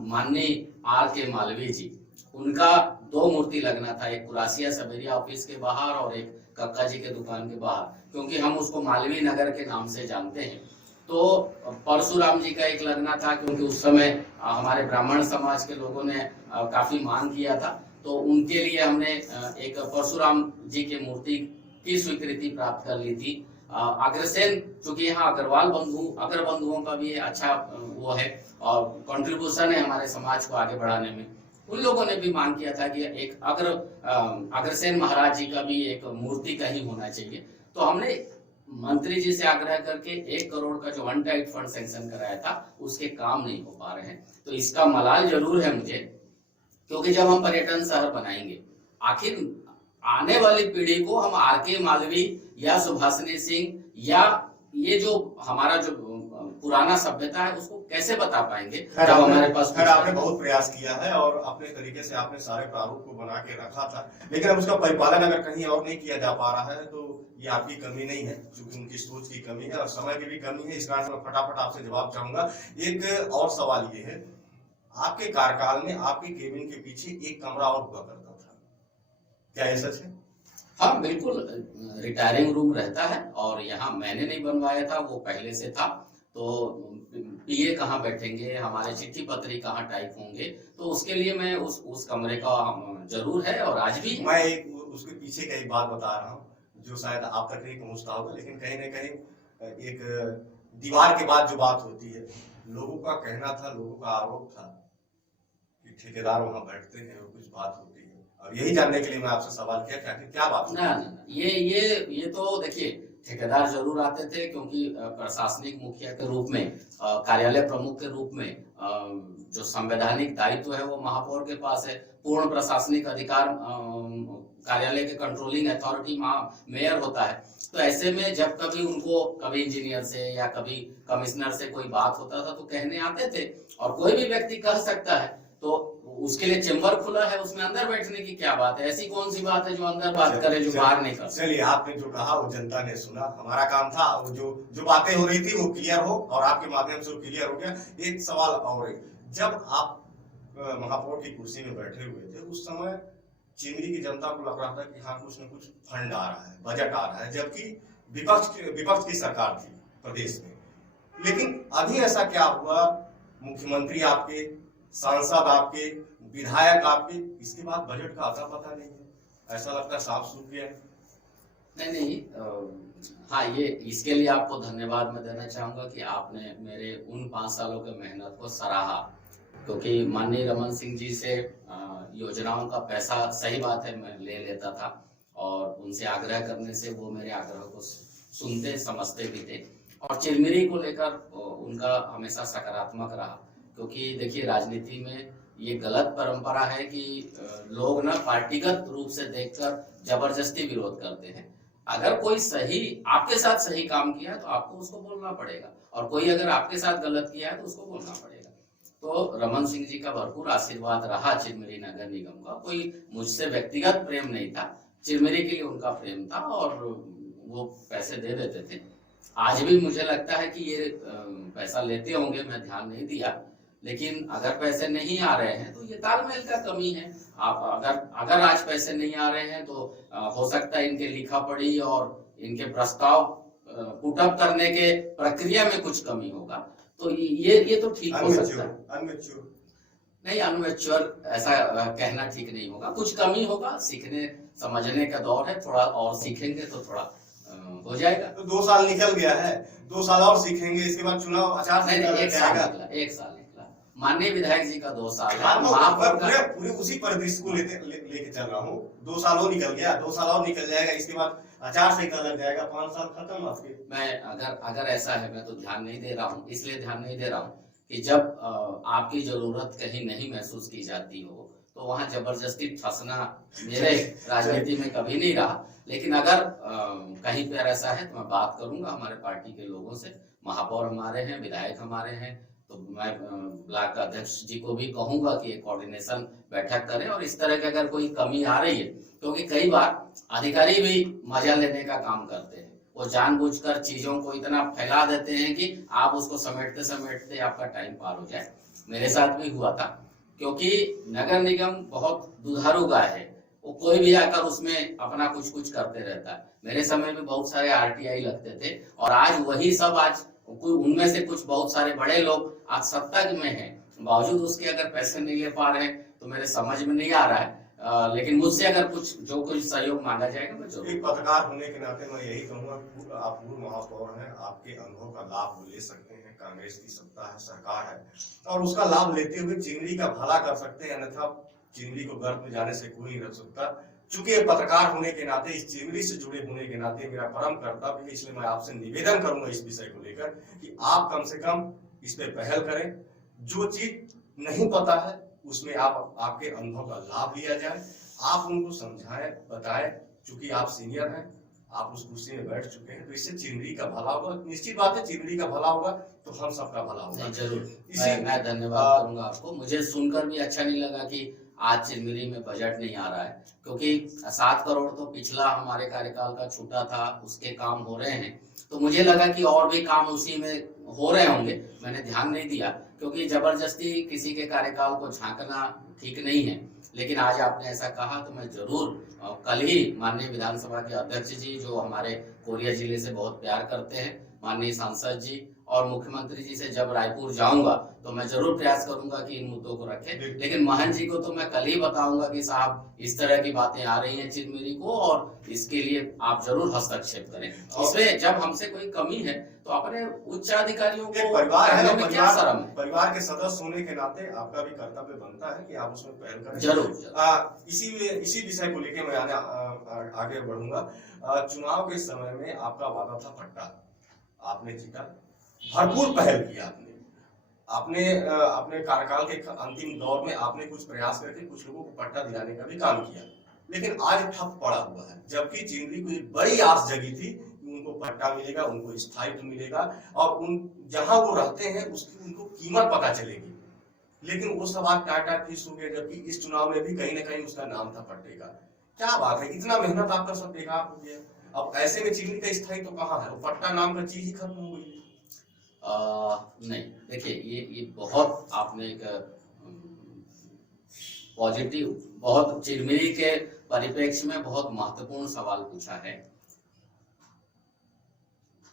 माननीय R.K. मालवीय जी, उनका 2 मूर्ति लगना था, एक कुरासिया सबेरिया ऑफिस के बाहर और एक कक्का जी के दुकान के बाहर, क्योंकि हम उसको मालवीय नगर के नाम से जानते हैं। तो परशुराम जी का एक लगना था, क्योंकि उस समय हमारे ब्राह्मण समाज के लोगों ने काफी मांग किया था, तो उनके लिए हमने एक परशुराम जी की मूर्ति की स्वीकृति प्राप्त कर ली थी। अग्रसेन, चूंकि यहाँ अग्र बंधुओं का भी अच्छा वो है और कंट्रीब्यूशन है हमारे समाज को आगे बढ़ाने में, उन लोगों ने भी मांग किया था कि एक अग्रसेन महाराज जी का भी एक मूर्ति कहीं होना चाहिए। तो हमने मंत्री जी से आग्रह करके 1 करोड़ का जो अनटाइट फंड सैंक्शन कराया था, उसके काम नहीं हो पा रहे हैं। तो इसका मलाल जरूर है मुझे, क्योंकि जब हम पर्यटन शहर बनाएंगे, आखिर आने वाली पीढ़ी को हम R.K. मालवीय या सुभाषिनी सिंह या ये जो हमारा जो पुराना सभ्यता है उसको कैसे बता पाएंगे खैर जब हमारे पास खैर आपने बहुत प्रयास किया है और अपने तरीके से आपने सारे प्रारूप को बना के रखा था, लेकिन अब उसका परिपालन अगर कहीं और नहीं किया जा पा रहा है तो ये आपकी कमी नहीं है, क्योंकि उनकी सोच की कमी है और समय की भी कमी है। इस कारण से मैं फटाफट आपसे जवाब चाहूंगा। एक और सवाल ये है, आपके कार्यकाल में आपके केबिन के पीछे एक कमरा और हुआ करता था, क्या ये सच है? हाँ बिल्कुल, रिटायरिंग रूम रहता है और यहाँ मैंने नहीं बनवाया था, वो पहले से था। तो पीए कहाँ बैठेंगे, हमारे चिट्ठी पत्री कहाँ टाइप होंगे, तो उसके लिए मैं उस कमरे का जरूर है और आज भी मैं एक उसके पीछे का एक बात बता रहा हूँ जो शायद आप तक नहीं पहुंचता होगा, लेकिन कहीं ना कहीं एक दीवार के बाद जो बात होती है, लोगों का कहना था, लोगों का आरोप था कि ठेकेदार वहां बैठते हैं और कुछ बात होती है। अब यही जानने के लिए मैं आपसे सवाल किया कि आखिर क्या बात ना ना, ये तो देखिए, ठेकेदार जरूर आते थे क्योंकि प्रशासनिक मुखिया के रूप में, कार्यालय प्रमुख के रूप में जो संवैधानिक दायित्व है वो महापौर के पास है। पूर्ण प्रशासनिक अधिकार कार्यालय के कंट्रोलिंग अथॉरिटी मेयर होता है। तो ऐसे में जब कभी उनको कभी इंजीनियर से या कभी कमिश्नर से कोई बात होता था तो कहने आते थे, और कोई भी व्यक्ति कह सकता है, तो उसके लिए चेंबर खुला है, उसमें अंदर बैठने की क्या बात है? ऐसी कौन सी बात है जो अंदर बात करे जो बाहर नहीं कर? चलिए, आपने जो कहा वो जनता ने सुना, हमारा काम था वो जो बातें हो रही थी वो क्लियर हो, और आपके माध्यम से वो क्लियर हो गया। एक सवाल और है, जब आप महापौर की कुर्सी में बैठे हुए थे उस समय चिमरी की जनता को लग रहा था कि हाँ कुछ न कुछ फंड आ रहा है, बजट आ रहा है, जबकि विपक्ष की सरकार थी प्रदेश में। लेकिन अभी ऐसा क्या हुआ, मुख्यमंत्री आपके, सांसद आपके, विधायक आपके, इसके बाद बजट का आता पता नहीं है, ऐसा लगता है साफ सूख गया है। नहीं, हाँ, ये इसके लिए आपको धन्यवाद मैं देना चाहूंगा कि आपने मेरे उन 5 सालों के मेहनत को सराहा, क्योंकि माननीय रमन सिंह जी से योजनाओं का पैसा, सही बात है, मैं ले लेता था और उनसे आग्रह करने से वो मेरे आग्रह को सुनते समझते भी थे, और चिरमिरी को लेकर उनका हमेशा सकारात्मक रहा। क्योंकि देखिए, राजनीति में ये गलत परंपरा है कि लोग ना पार्टीगत रूप से देखकर जबरदस्ती विरोध करते हैं। अगर कोई सही आपके साथ सही काम किया है तो आपको उसको बोलना पड़ेगा, और कोई अगर आपके साथ गलत किया है तो उसको बोलना पड़ेगा। तो रमन सिंह जी का भरपूर आशीर्वाद रहा चिरमिरी नगर निगम का। कोई मुझसे व्यक्तिगत प्रेम नहीं था, चिरमिरी के लिए उनका प्रेम था और वो पैसे दे देते थे। आज भी मुझे लगता है कि ये पैसा लेते होंगे, मैं ध्यान नहीं दिया, लेकिन अगर पैसे नहीं आ रहे हैं तो ये तालमेल का कमी है। आप अगर आज पैसे नहीं आ रहे हैं तो हो सकता है इनके लिखा पढ़ी और इनके प्रस्ताव पुटअप करने के प्रक्रिया में कुछ कमी होगा, तो ये तो ठीक हो सकता है। नहीं, अनमेच्योर ऐसा कहना ठीक नहीं होगा, कुछ कमी होगा, सीखने समझने का दौर है, थोड़ा और सीखेंगे तो थोड़ा हो जाएगा। तो 2 साल निकल गया है, 2 साल और सीखेंगे, इसके बाद चुनाव आचार संहिता एक साल निकला, माननीय विधायक जी का 2 साल है। पूरे उसी परिदृश्य को लेके चल रहा हूँ। 2 साल और निकल गया, 2 साल और निकल जाएगा, इसके बाद आचार संहिता लग जाएगा, 5 साल खत्म आपके। मैं अगर ऐसा है, मैं तो ध्यान नहीं दे रहा हूँ, इसलिए ध्यान नहीं दे रहा हूँ कि जब आपकी जरूरत कहीं नहीं महसूस की जाती हो तो वहां जबरदस्ती फंसना मेरे राजनीति में कभी नहीं रहा। लेकिन अगर कहीं पर ऐसा है तो मैं बात करूंगा हमारे पार्टी के लोगों से, महापौर हमारे हैं, विधायक हमारे हैं, तो मैं ब्लॉक अध्यक्ष जी को भी कहूंगा कि एक कोऑर्डिनेशन बैठक करें, और इस तरह की अगर कोई कमी आ रही है, क्योंकि कई बार अधिकारी भी मजा लेने का काम करते हैं, वो जानबूझकर चीजों को इतना फैला देते हैं कि आप उसको समेटते समेटते आपका टाइम पार हो जाए। मेरे साथ भी हुआ था, क्योंकि नगर निगम बहुत दुधारू गाय है, वो कोई भी आकर उसमें अपना कुछ करते रहता है। मेरे समय में बहुत सारे आरटीआई लगते थे, और आज वही सब, आज उनमें से कुछ बहुत सारे बड़े लोग आज सत्ता में हैं, बावजूद उसके अगर पैसे नहीं ले पा रहे हैं तो मेरे समझ में नहीं आ रहा है। लेकिन मुझसे अगर कुछ सहयोग मांगा जाएगा मैं जरूर। एक पत्रकार होने के नाते मैं यही कहूंगा, आप पूर्व महापौर हैं, आपके अनुभव का लाभ ले सकते हैं, कांग्रेस की सत्ता है, सरकार है, और उसका लाभ लेते हुए चिमरी का भला कर सकते हैं, अन्यथा चिमरी को गर्भ में जाने से कोई नहीं रख सकता। चूंकि एक पत्रकार होने के नाते, इस चिमरी से जुड़े होने के नाते मेरा परम कर्तव्य है, इसलिए मैं आपसे निवेदन करूंगा इस विषय को लेकर कि आप कम से कम इस पे पहल करें। जो चीज नहीं पता है उसमें आपके अनुभव का लाभ लिया जाए, आप उनको समझाएं, बताएं। चूंकि आप सीनियर हैं, आप उस कुर्सी में बैठ चुके हैं, तो इससे चिरमिरी का भला होगा। निश्चित बात है, चिरमिरी का भला होगा तो हम सबका भला होगा। नहीं, जरूर इसी मैं धन्यवाद करूंगा आपको। मुझे सुनकर भी अच्छा नहीं लगा कि आज चिरमिरी में बजट नहीं आ रहा है, क्योंकि 7 करोड़ तो पिछला हमारे कार्यकाल का छूटा था, उसके काम हो रहे हैं। तो मुझे लगा कि और भी काम उसी में हो रहे होंगे, मैंने ध्यान नहीं दिया, क्योंकि जबरदस्ती किसी के कार्यकाल को झांकना ठीक नहीं है। लेकिन आज आपने ऐसा कहा तो मैं जरूर कल ही माननीय विधानसभा के अध्यक्ष जी, जो हमारे कोरिया जिले से बहुत प्यार करते हैं, माननीय सांसद जी और मुख्यमंत्री जी से जब रायपुर जाऊंगा तो मैं जरूर प्रयास करूंगा कि इन मुद्दों को रखें। लेकिन महंत जी को तो मैं कल ही बताऊंगा कि साहब इस तरह की बातें आ रही हैं चिरमिरी को, और इसके लिए आप जरूर हस्तक्षेप करें। इसमें जब हमसे कोई कमी है तो अपने उच्च अधिकारियों को परिवार है, में क्या शर्म है? परिवार के सदस्य होने के नाते आपका भी कर्तव्य बनता है कि आप उसमें पहल करें। जरूर। इसी विषय को लेकर मैं आगे बढ़ूंगा। चुनाव के समय में आपका वादा था पट्टा, आपने जीता, भरपूर पहल की आपने अपने कार्यकाल के अंतिम दौर में आपने कुछ प्रयास करके कुछ लोगों को पट्टा दिलाने का भी काम किया, लेकिन आज ठप पड़ा हुआ है। जबकि चिरमिरी को एक बड़ी आस जगी थी कि उनको पट्टा मिलेगा, उनको स्थायित्व मिलेगा और उन जहां वो रहते हैं उसकी उनको कीमत पता चलेगी, लेकिन वो सब आज टाटा फिश हो गए। जबकि इस चुनाव में भी कहीं ना कहीं उसका नाम था पट्टे का। क्या बात है, इतना मेहनत आपका सब बेकार हो गया। अब ऐसे में चिरमिरी का स्थायित्व तो कहाँ है? वो पट्टा नाम का चीज ही खत्म हो गई। नहीं, देखिए ये बहुत आपने एक पॉजिटिव, बहुत चिरमिरी के परिप्रेक्ष्य में बहुत महत्वपूर्ण सवाल पूछा है।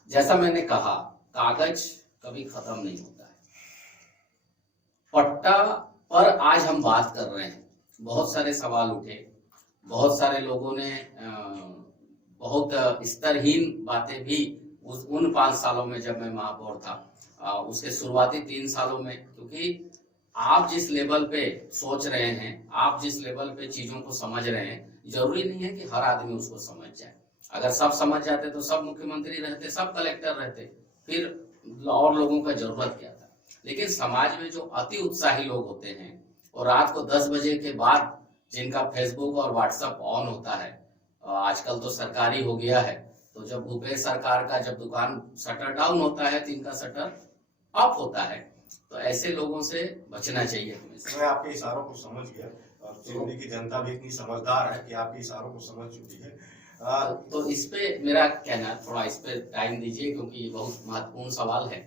जैसा मैंने कहा, कागज कभी खत्म नहीं होता है। पट्टा पर आज हम बात कर रहे हैं, बहुत सारे सवाल उठे, बहुत सारे लोगों ने बहुत स्तरहीन बातें भी उन 5 सालों में जब मैं महापौर था, उसके शुरुआती 3 सालों में, क्योंकि आप जिस लेवल पे सोच रहे हैं, आप जिस लेवल पे चीजों को समझ रहे हैं, जरूरी नहीं है कि हर आदमी उसको समझ जाए। अगर सब समझ जाते तो सब मुख्यमंत्री रहते, सब कलेक्टर रहते, फिर और लोगों का जरूरत क्या था। लेकिन समाज में जो अति उत्साही लोग होते हैं और रात को 10 बजे के बाद जिनका फेसबुक और व्हाट्सएप ऑन होता है, आजकल तो सरकारी हो गया है, तो जब भूपेश सरकार का जब दुकान शटर डाउन होता है तो इनका शटर अप होता है, तो ऐसे लोगों से बचना चाहिए हमें। मैं आपके इशारों को समझ गया और चिरमिरी की जनता भी इतनी समझदार है कि आपके इशारों को समझ चुकी है। तो इस पे मेरा कहना, थोड़ा इस पे टाइम दीजिए, क्योंकि ये बहुत महत्वपूर्ण सवाल है।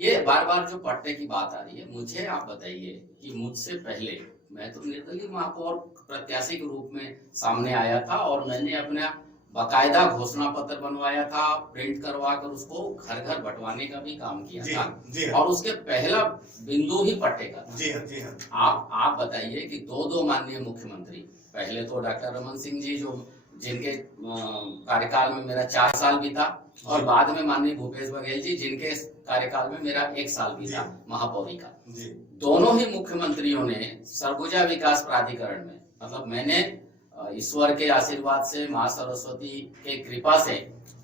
ये बार बार जो पट्टे की बात आ रही है, मुझे आप बताइए कि मुझसे पहले मैं तो निर्दलीय महापौर प्रत्याशी के रूप में सामने आया था और मैंने अपना बाकायदा घोषणा पत्र बनवाया था, प्रिंट करवा कर उसको घर घर बंटवाने का भी काम किया था। और उसके पहला बिंदु ही पट्टे का था। जी हाँ। आप बताइए कि दो माननीय मुख्यमंत्री, पहले तो डॉक्टर रमन सिंह जी, जो जिनके कार्यकाल में मेरा 4 साल बीता, और बाद में माननीय भूपेश बघेल जी, जिनके कार्यकाल में मेरा 1 साल बीता महापौरी का। दोनों ही मुख्यमंत्रियों ने सरगुजा विकास प्राधिकरण में, मतलब मैंने ईश्वर के आशीर्वाद से, माँ सरस्वती के कृपा से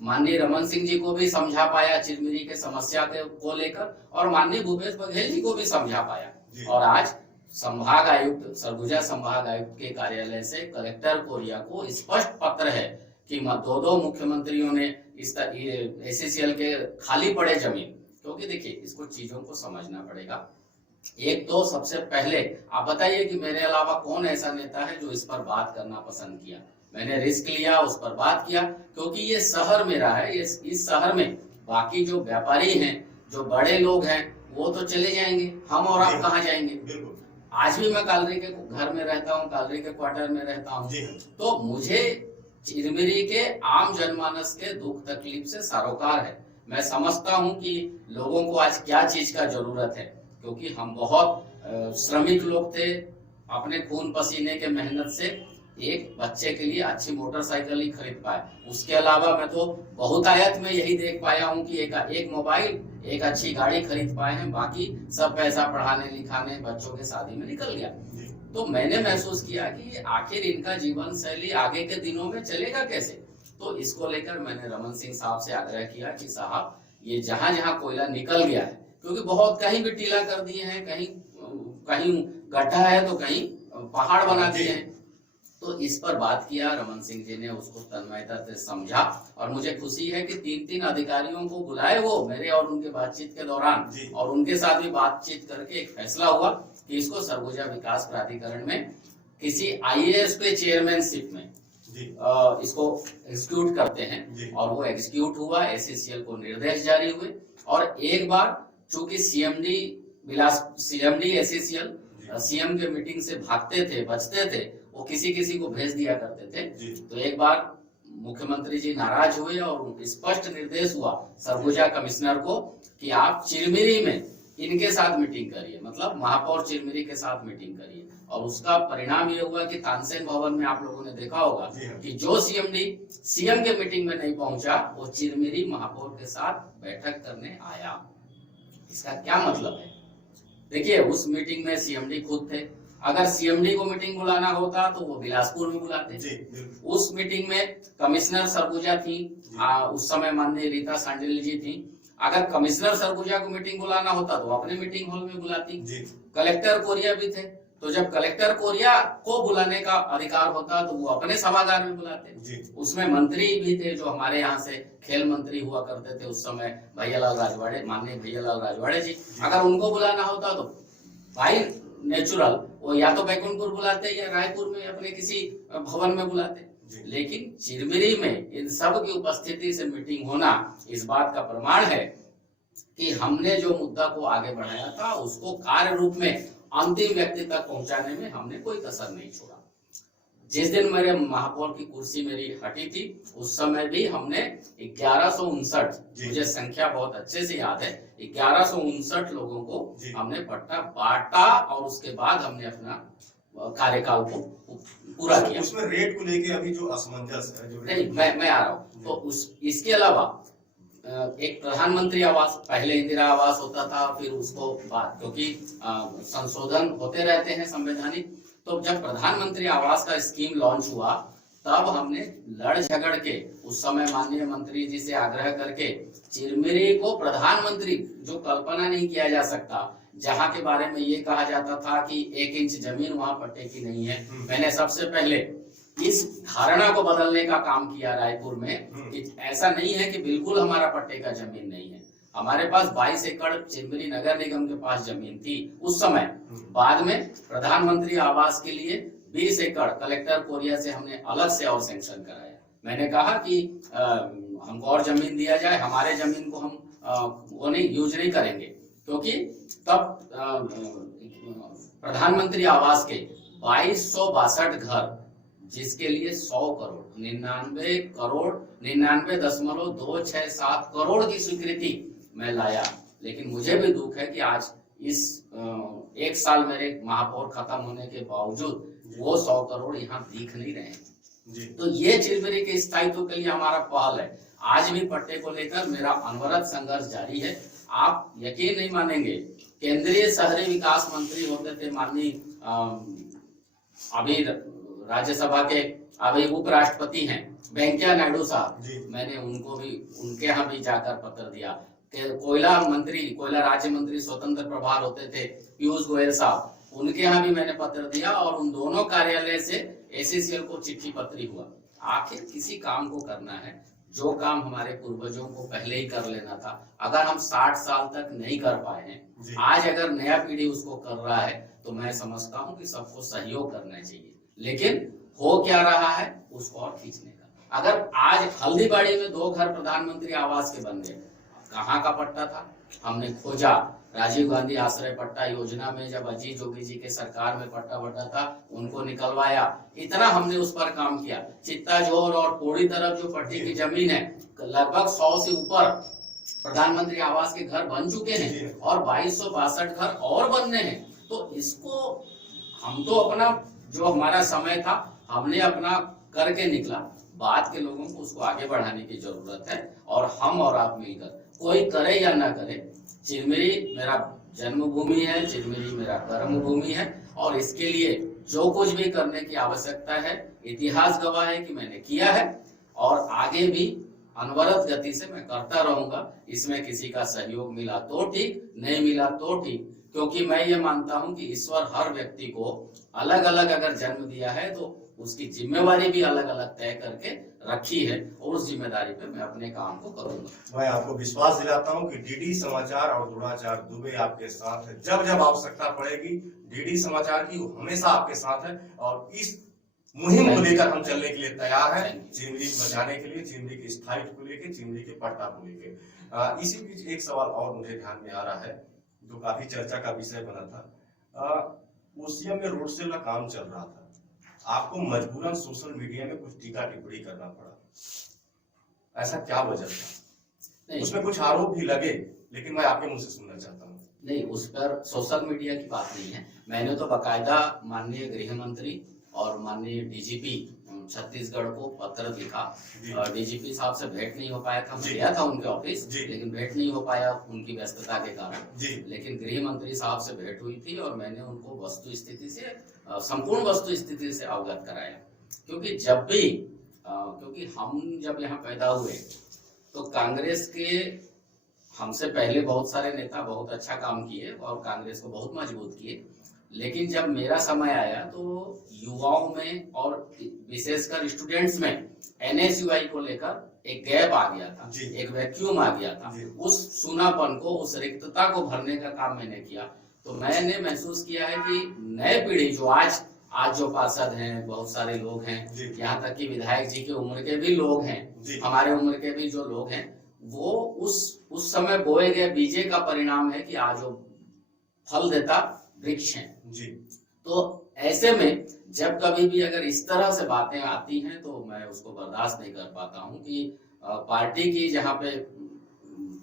माननीय रमन सिंह जी को भी समझा पाया चिरमिरी के समस्या को लेकर, और माननीय भूपेश बघेल जी को भी समझा पाया। और आज संभाग आयुक्त, सरगुजा संभाग आयुक्त के कार्यालय से कलेक्टर कोरिया को स्पष्ट पत्र है कि दो मुख्यमंत्रियों ने इस ACCL के खाली पड़े जमीन, क्योंकि देखिए इसको चीजों को समझना पड़ेगा। एक तो सबसे पहले आप बताइए कि मेरे अलावा कौन ऐसा नेता है जो इस पर बात करना पसंद किया। मैंने रिस्क लिया, उस पर बात किया, क्योंकि ये शहर मेरा है। इस शहर में बाकी जो व्यापारी हैं, जो बड़े लोग हैं, वो तो चले जाएंगे, हम और आप कहाँ जाएंगे। आज भी मैं कालरी के घर में रहता हूँ, कालरी के क्वार्टर में रहता हूँ, तो मुझे चिरमिरी के आम जनमानस के दुख तकलीफ से सरोकार है। मैं समझता हूँ कि लोगों को आज क्या चीज का जरूरत है, क्योंकि हम बहुत श्रमिक लोग थे, अपने खून पसीने के मेहनत से एक बच्चे के लिए अच्छी मोटरसाइकिल ही खरीद पाए। उसके अलावा मैं तो बहुतायत में यही देख पाया हूँ कि एक मोबाइल, एक अच्छी गाड़ी खरीद पाए हैं, बाकी सब पैसा पढ़ाने लिखाने, बच्चों के शादी में निकल गया। तो मैंने महसूस किया कि आखिर इनका जीवन शैली आगे के दिनों में चलेगा कैसे। तो इसको लेकर मैंने रमन सिंह साहब से आग्रह किया कि साहब, ये जहां जहां कोयला निकल गया है, क्योंकि बहुत कहीं भी टीला कर दिए हैं, कहीं गड्ढा है तो कहीं पहाड़ बना दिए हैं, तो इस पर बात किया, रमन सिंह जी ने उसको तन्मयता से समझा और मुझे खुशी है कि 3 अधिकारियों को बुलाए वो मेरे और उनके बातचीत के दौरान, और उनके साथ भी बातचीत करके एक फैसला हुआ कि इसको सरगुजा विकास प्राधिकरण में किसी IAS के चेयरमैनशिप में इसको एग्जीक्यूट करते हैं, और वो एग्जीक्यूट हुआ। SCCL को निर्देश जारी हुए और एक बार चूंकि CMD SCCL CM के मीटिंग से भागते थे, बचते थे, वो किसी को भेज दिया करते थे। तो एक बार मुख्यमंत्री जी नाराज हुए और स्पष्ट निर्देश हुआ सरगुजा कमिश्नर को कि आप चिरमिरी में इनके साथ मीटिंग करिए, मतलब महापौर चिरमिरी के साथ मीटिंग करिए। और उसका परिणाम ये हुआ कि तानसेन भवन में आप लोगों ने देखा होगा कि जो CMD CM के मीटिंग में नहीं पहुंचा वो चिरमिरी महापौर के साथ बैठक करने आया। इसका क्या मतलब है? देखिए, उस मीटिंग में CMD खुद थे। अगर CMD को मीटिंग बुलाना होता तो वो बिलासपुर में बुलाते। उस मीटिंग में कमिश्नर सरगुजा थी, उस समय माननीय रीता सांडिल जी थी। अगर कमिश्नर सरगुजा को मीटिंग बुलाना होता तो अपने मीटिंग हॉल में बुलाती। कलेक्टर कोरिया भी थे, तो जब कलेक्टर कोरिया को बुलाने का अधिकार होता तो वो अपने सभागार में बुलाते। उसमें मंत्री भी थे जो हमारे यहाँ से खेल मंत्री हुआ करते थे उस समय, भैयालाल राजवाड़े, माननीय भैयालाल राजवाड़े जी। अगर उनको बुलाना होता तो भाई नेचुरल वो या तो बैकुंठपुर बुलाते या रायपुर में अपने किसी भवन में बुलाते। लेकिन चिरमिरी में इन सब की उपस्थिति से मीटिंग होना इस बात का प्रमाण है कि हमने जो मुद्दा को आगे बढ़ाया था उसको कार्य रूप में अंतिम व्यक्ति तक पहुंचाने में हमने कोई कसर नहीं छोड़ा। जिस दिन मेरे महापौर की कुर्सी मेरी हटी थी उस समय भी हमने 1159, मुझे संख्या बहुत अच्छे से याद है, 1159 लोगों को हमने पट्टा बांटा और उसके बाद हमने अपना कार्यकाल को पूरा किया। उसमें रेट को लेके अभी जो असमंजस है जो नहीं, मैं आ रहा हूँ। तो इसके अलावा एक प्रधानमंत्री आवास, पहले इंदिरा आवास होता था, फिर उसको बाद क्योंकि संशोधन होते रहते हैं संवैधानिक, तो जब प्रधानमंत्री आवास का स्कीम लॉन्च हुआ तब हमने लड़ झगड़ के उस समय माननीय मंत्री जी से आग्रह करके चिरमिरी को प्रधानमंत्री, जो कल्पना नहीं किया जा सकता, जहां के बारे में ये कहा जाता था कि 1 इंच जमीन वहां पट्टे की नहीं है, मैंने सबसे पहले इस धारणा को बदलने का काम किया रायपुर में कि ऐसा नहीं है कि बिल्कुल हमारा पट्टे का जमीन नहीं है। हमारे पास 22 एकड़ चिरमिरी नगर निगम के पास जमीन थी उस समय। बाद में प्रधानमंत्री आवास के लिए 20 एकड़ कलेक्टर कोरिया से हमने अलग से और सैंक्शन कराया। मैंने कहा कि हमको और जमीन दिया जाए, हमारे जमीन को हम वो नहीं यूज नहीं करेंगे, क्योंकि तब प्रधानमंत्री आवास के 2262 घर, जिसके लिए 100 करोड़ 99.267 करोड़ की स्वीकृति मैं लाया। लेकिन मुझे भी दुख है कि आज इस 1 साल मेरे महापौर खत्म होने के बावजूद वो 100 करोड़ यहाँ दिख नहीं रहे हैं। तो ये चिरमिरी के स्थायित्व के लिए हमारा पहल है। आज भी पट्टे को लेकर मेरा अनवरत संघर्ष जारी है। आप यकीन नहीं मानेंगे, केंद्रीय शहरी विकास मंत्री होते थे माननीय अभी राज्यसभा के अभी उपराष्ट्रपति हैं वेंकैया नायडू साहब, मैंने उनको भी उनके यहाँ भी जाकर पत्र दिया। कोयला राज्य मंत्री स्वतंत्र प्रभार होते थे पीयूष गोयल साहब, उनके यहाँ भी मैंने पत्र दिया और उन दोनों कार्यालय से SCCL को चिट्ठी पत्री हुआ। आखिर किसी काम को करना है, जो काम हमारे पूर्वजों को पहले ही कर लेना था, अगर हम 60 साल तक नहीं कर पाए हैं, आज अगर नया पीढ़ी उसको कर रहा है तो मैं समझता हूँ कि सबको सहयोग करना चाहिए। लेकिन हो क्या रहा है उसको और खींचने का। अगर आज हल्दीबाड़ी में 2 घर प्रधानमंत्री आवास के बन गए, कहाँ का पट्टा था? हमने खोजा, राजीव गांधी आश्रय पट्टा योजना में जब अजीत जोगी जी के सरकार में पट्टा बटा था उनको निकलवाया। इतना हमने उस पर काम किया। चित्ताजोर और पोड़ी तरफ जो पट्टी की जमीन है, लगभग 100 से ऊपर प्रधानमंत्री आवास के घर बन चुके हैं और 2262 घर और बनने हैं। तो इसको हम तो अपना जो हमारा समय था हमने अपना करके निकला, बाद के लोगों को उसको आगे बढ़ाने की जरूरत है। और हम और आप मिलकर, कोई करे या ना करे, चिरमिरी मेरा जन्मभूमि है, चिरमिरी मेरा कर्मभूमि है और इसके लिए जो कुछ भी करने की आवश्यकता है इतिहास गवाह है कि मैंने किया है और आगे भी अनवरत गति से मैं करता रहूंगा। इसमें किसी का सहयोग मिला तो ठीक, नहीं मिला तो ठीक, क्योंकि मैं ये मानता हूं कि ईश्वर हर व्यक्ति को अलग अलग अगर जन्म दिया है तो उसकी जिम्मेवारी भी अलग अलग तय करके रखी है और उस जिम्मेदारी पे मैं अपने काम को करूंगा। मैं आपको विश्वास दिलाता हूं कि डीडी समाचार और दुराचार दुबे आपके साथ है। जब जब आवश्यकता पड़ेगी डीडी समाचार की वो हमेशा आपके साथ है और इस मुहिम को लेकर हम चलने के लिए तैयार हैं, चिमरी बचाने के लिए, चिमरी के स्थायित्व को लेकर, चिमरी के पट्टा को लेकर। इसी बीच एक सवाल और मुझे ध्यान में आ रहा है जो काफी चर्चा का विषय बना था। ओसियम में रोड शो का काम चल रहा था, आपको मजबूरन सोशल मीडिया में कुछ टीका टिप्पणी करना पड़ा, ऐसा क्या वजह था? उसमें कुछ आरोप भी लगे, लेकिन मैं आपके मुंह से सुनना चाहता हूँ। नहीं, उस पर सोशल मीडिया की बात नहीं है। मैंने तो बकायदा माननीय गृह मंत्री और माननीय डीजीपी छत्तीसगढ़ को पत्र लिखा। डीजीपी साहब से भेंट नहीं हो पाया था, मैं गया था उनके ऑफिस, लेकिन भेंट नहीं हो पाया उनकी व्यस्तता के कारण। लेकिन गृह मंत्री साहब से भेंट हुई थी और मैंने उनको वस्तु स्थिति से, संपूर्ण वस्तु स्थिति से अवगत कराया। क्योंकि क्योंकि हम जब यहाँ पैदा हुए तो कांग्रेस के हमसे पहले बहुत सारे नेता बहुत अच्छा काम किए और कांग्रेस को बहुत मजबूत किए, लेकिन जब मेरा समय आया तो युवाओं में और विशेषकर स्टूडेंट्स में एनएसयूआई को लेकर एक गैप आ गया था, एक वैक्यूम आ गया था। उस सूनापन को, उस रिक्तता को भरने का काम मैंने किया। तो मैंने महसूस किया है कि नए पीढ़ी जो आज जो पार्षद हैं, बहुत सारे लोग हैं, यहाँ तक कि विधायक जी की उम्र के भी लोग हैं, हमारे उम्र के भी जो लोग हैं, वो उस समय बोए गए बीजे का परिणाम है कि आज वो फल देता वृक्ष है जी। तो ऐसे में जब कभी भी अगर इस तरह से बातें आती हैं तो मैं उसको बर्दाश्त नहीं कर पाता हूं कि पार्टी की जहां पे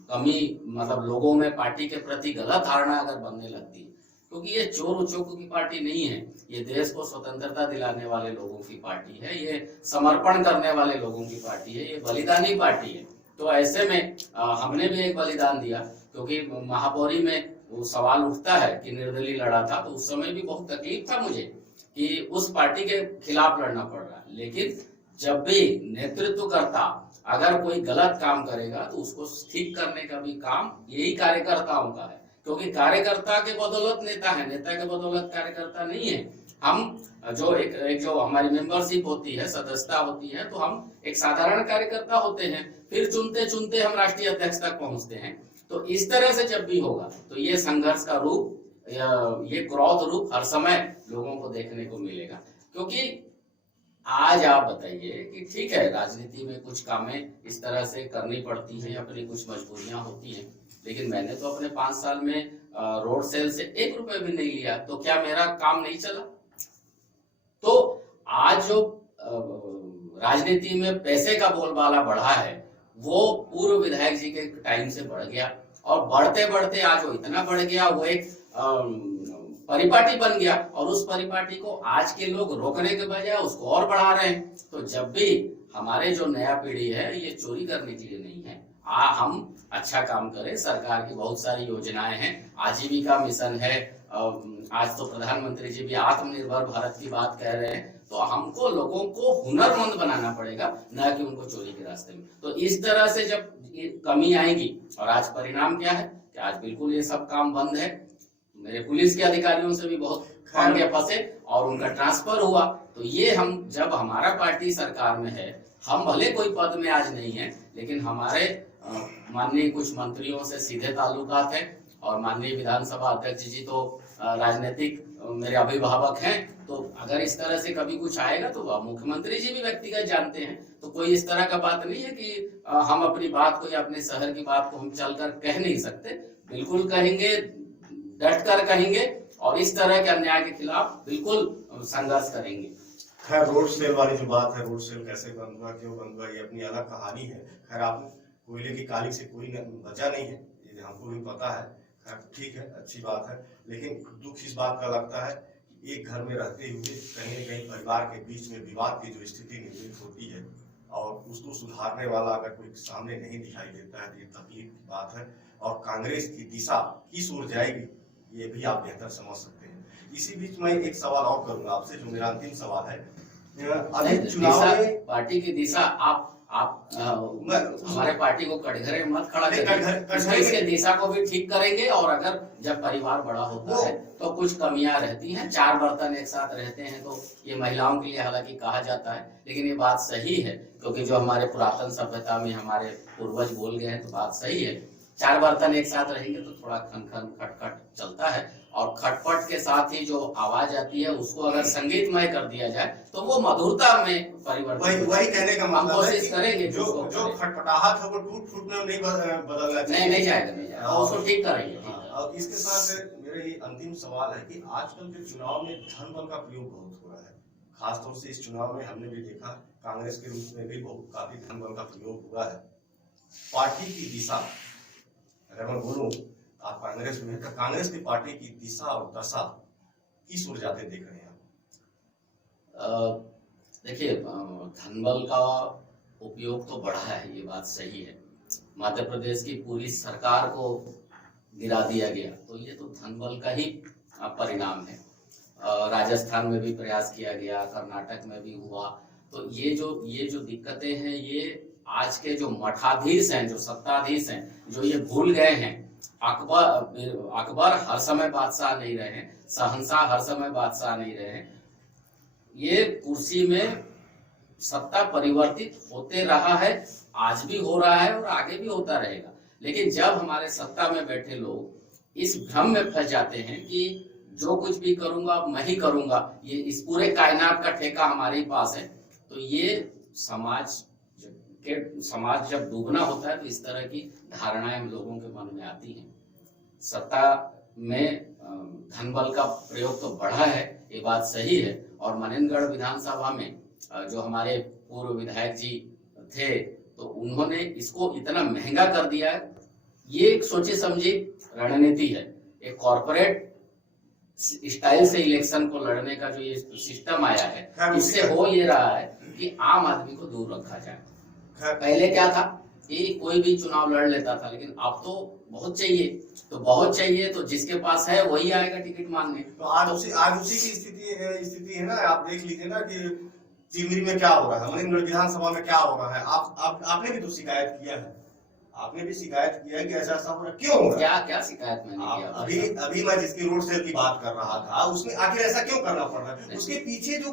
कमी, मतलब लोगों में पार्टी के प्रति गलत धारणा अगर बनने लगती है, क्योंकि ये चोर उचोकों की पार्टी नहीं है, ये देश को स्वतंत्रता दिलाने वाले लोगों की पार्टी है, ये समर्पण करने वाले लोगों की पार्टी है, ये बलिदानी पार्टी है। तो ऐसे में हमने भी एक बलिदान दिया, क्योंकि महापौरी में वो सवाल उठता है कि निर्दलीय लड़ा था, तो उस समय भी बहुत तकलीफ था मुझे कि उस पार्टी के खिलाफ लड़ना पड़ रहा है। लेकिन जब भी नेतृत्व करता अगर कोई गलत काम करेगा तो उसको ठीक करने का भी काम यही कार्यकर्ताओं का है, क्योंकि कार्यकर्ता के बदौलत नेता है, नेता के बदौलत कार्यकर्ता नहीं है। हम जो एक जो हमारी मेंबरशिप होती है, सदस्यता होती है, तो हम एक साधारण कार्यकर्ता होते हैं, फिर चुनते चुनते हम राष्ट्रीय अध्यक्ष तक पहुंचते हैं। तो इस तरह से जब भी होगा तो ये संघर्ष का रूप, ये क्रोध रूप हर समय लोगों को देखने को मिलेगा। क्योंकि आज आप बताइए कि ठीक है, राजनीति में कुछ कामें इस तरह से करनी पड़ती हैं, अपनी कुछ मजबूरियां होती हैं, लेकिन मैंने तो अपने 5 साल में रोड सेल से 1 रुपए भी नहीं लिया, तो क्या मेरा काम नहीं चला? तो आज जो राजनीति में पैसे का बोलबाला बढ़ा है वो पूर्व विधायक जी के टाइम से बढ़ गया, और बढ़ते बढ़ते आज वो इतना बढ़ गया, वो एक परिपाटी बन गया, और उस परिपाटी को आज के लोग रोकने के बजाय उसको और बढ़ा रहे हैं। तो जब भी हमारे जो नया पीढ़ी है ये चोरी करने के लिए नहीं है, हम अच्छा काम करें। सरकार की बहुत सारी योजनाएं हैं, आजीविका मिशन है, आज तो प्रधानमंत्री जी भी आत्मनिर्भर भारत की बात कह रहे हैं। तो हमको लोगों को हुनरमंद बनाना पड़ेगा, न कि उनको चोरी के रास्ते में। तो इस तरह से जब ये कमी आएगी, और आज परिणाम क्या है कि आज बिल्कुल ये सब काम बंद है। मेरे पुलिस के अधिकारियों से भी बहुत पंगे फंसे और उनका ट्रांसफर हुआ। तो ये हम जब हमारा पार्टी सरकार में है, हम भले कोई पद में आज नहीं है, लेकिन हमारे माननीय कुछ मंत्रियों से सीधे ताल्लुकात है, और माननीय विधानसभा अध्यक्ष जी तो राजनीतिक मेरे अभिभावक हैं। तो अगर इस तरह से कभी कुछ आएगा तो मुख्यमंत्री जी भी व्यक्तिगत जानते हैं। तो कोई इस तरह का बात नहीं है कि हम अपनी बात को या अपने शहर की बात को हम चलकर कह नहीं सकते, बिल्कुल कहेंगे, डट कर कहेंगे, और इस तरह के अन्याय के खिलाफ बिल्कुल संघर्ष करेंगे। खैर, रोड सेल वाली जो बात है, रोड सेल कैसे बंद हुआ, क्यों बंद हुआ, ये अपनी अलग कहानी है। खैर, आप कोयले की काली से कोई बचा नहीं है, ये हमको भी पता है। खैर, ठीक है, अच्छी बात है, लेकिन दुख इस बात का लगता है कि एक घर में रहते हुए कहीं न कहीं परिवार के बीच में विवाद की जो स्थिति निर्मित होती है, और उसको सुधारने वाला अगर कोई सामने नहीं दिखाई देता है, तो ये तकलीफ की बात है। और कांग्रेस की दिशा किस ओर जाएगी ये भी आप बेहतर समझ सकते हैं। इसी बीच में एक सवाल और करूंगा आपसे, जो मेरा अंतिम सवाल है। अभी चुनाव में पार्टी की दिशा आप मैं- हमारे पार्टी को कटघरे में मत खड़ा नहीं, करिए। कटघरे इसमें में- इसके दिशा को भी ठीक करेंगे, और अगर जब परिवार बड़ा होता वो- है तो कुछ कमियां रहती हैं, 4 बर्तन एक साथ रहते हैं, तो ये महिलाओं के लिए हालांकि कहा जाता है, लेकिन ये बात सही है, क्योंकि जो हमारे पुरातन सभ्यता में हमारे पूर्वज बोल गए हैं तो बात सही है। 4 बर्तन एक साथ रहेंगे तो थोड़ा खन खन खटखट चलता है, और खटपट के साथ ही जो आवाज आती है उसको अगर संगीतमय कर दिया जाए तो वो मधुरता में परिवर्तन वही कहने का हम मतलब है कोशिश कि करेंगे जो उसको जो करें। खटपटाहट है वो टूट फूट में नहीं बदलना चाहिए। नहीं जाएगा, नहीं जाएगा, उसको ठीक करेंगे। और इसके साथ मेरा ये अंतिम सवाल है कि आजकल के चुनाव में धन बल का प्रयोग बहुत हो रहा है। खासतौर से इस चुनाव में हमने भी देखा, कांग्रेस के रूप में भी काफी धन बल का प्रयोग हुआ है। पार्टी की दिशा, अगर मैं बोलूं आप कांग्रेस में, तो कांग्रेस की पार्टी की दिशा और दशा किस ओर जाते देख रहे हैं आप? देखिए, धनबल का उपयोग तो बढ़ा है, ये बात सही है। मध्य प्रदेश की पूरी सरकार को गिरा दिया गया, तो ये तो धनबल का ही परिणाम है। राजस्थान में भी प्रयास किया गया, कर्नाटक में भी हुआ, तो ये जो दिक्कतें हैं, ये आज के जो मठाधीश हैं, जो सत्ताधीश हैं, जो ये भूल गए हैं। अकबर हर समय बादशाह नहीं रहे, शहंशाह हर समय बादशाह नहीं रहे। ये कुर्सी में सत्ता परिवर्तित होते रहा है, आज भी हो रहा है और आगे भी होता रहेगा। लेकिन जब हमारे सत्ता में बैठे लोग इस भ्रम में फंस जाते हैं कि जो कुछ भी करूंगा मैं ही करूंगा, ये इस पूरे कायनात का ठेका हमारे ही पास है, तो ये समाज जब डूबना होता है तो इस तरह की धारणाएं लोगों के मन में आती हैं। सत्ता में धनबल का प्रयोग तो बढ़ा है, ये बात सही है। और मनेंद्रगढ़ विधानसभा में जो हमारे पूर्व विधायक जी थे, तो उन्होंने इसको इतना महंगा कर दिया है। ये एक सोची समझी रणनीति है, एक कॉर्पोरेट स्टाइल से इलेक्शन को लड़ने का जो ये सिस्टम आया है, इससे हो ये रहा है कि आम आदमी को दूर रखा जाए। पहले क्या था कि कोई भी चुनाव लड़ लेता था, लेकिन अब तो बहुत चाहिए, तो जिसके पास है वही आएगा टिकट मांगने। तो आज उसी की स्थिति है ना। आप देख लीजिए ना कि चिमरी में क्या हो रहा है, मनेंद्रगढ़ विधानसभा में क्या हो रहा है। आपने भी तो शिकायत किया है, कि ऐसा हो रहा है, क्यों हो रहा है? क्या शिकायत मैंने किया? अभी मैं जिसकी रोड सेल की बात कर रहा था, उसमें आखिर ऐसा क्यों करना पड़ रहा है? उसके पीछे जो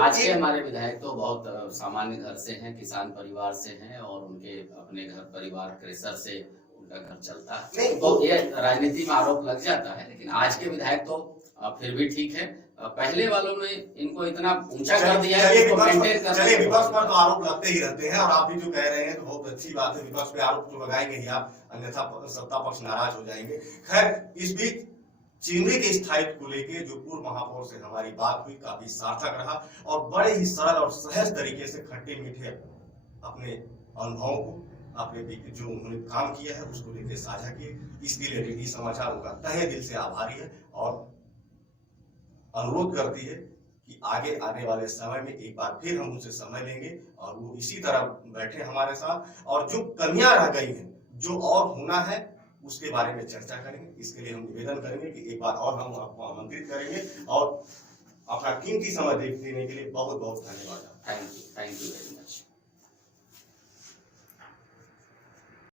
आज के हमारे विधायक तो बहुत सामान्य घर से हैं, किसान परिवार से हैं, और उनके अपने घर परिवार क्रेशर से उनका घर चलता है, तो ये राजनीति में आरोप लग जाता है। लेकिन आज के विधायक तो फिर भी ठीक है। पहले वालों ने इनको इतना ऊंचा कर दिया है, विपक्ष पर तो आरोप लगते ही रहते हैं, और आप भी जो कह रहे हैं तो बहुत अच्छी बात है। विपक्ष पे आरोप तो लगाएंगे ही आप, अन्यथा सत्ता पक्ष नाराज हो जाएंगे। खैर, इस बीच चिमरी के स्थायित्व को लेकर जो पूर्व महापौर से हमारी बात हुई, काफी सार्थक रहा, और बड़े ही सरल और सहज तरीके से खट्टे मीठे अपने अनुभवों को, अपने जो उन्होंने काम किया है उसको लेकर साझा किए। इसके लिए डीडी समाचार उनका तहे दिल से आभारी है, और अनुरोध करती है कि आगे आने वाले समय में एक बार फिर हम उनसे समय लेंगे, और वो इसी तरह बैठे हमारे साथ, और जो कमियां रह गई हैं, जो और होना है, उसके बारे में चर्चा करेंगे। इसके लिए हम निवेदन करेंगे कि एक बार और हम आपको आमंत्रित करेंगे, और अपना कीमती समय देने के लिए बहुत बहुत धन्यवाद। Thank you very much.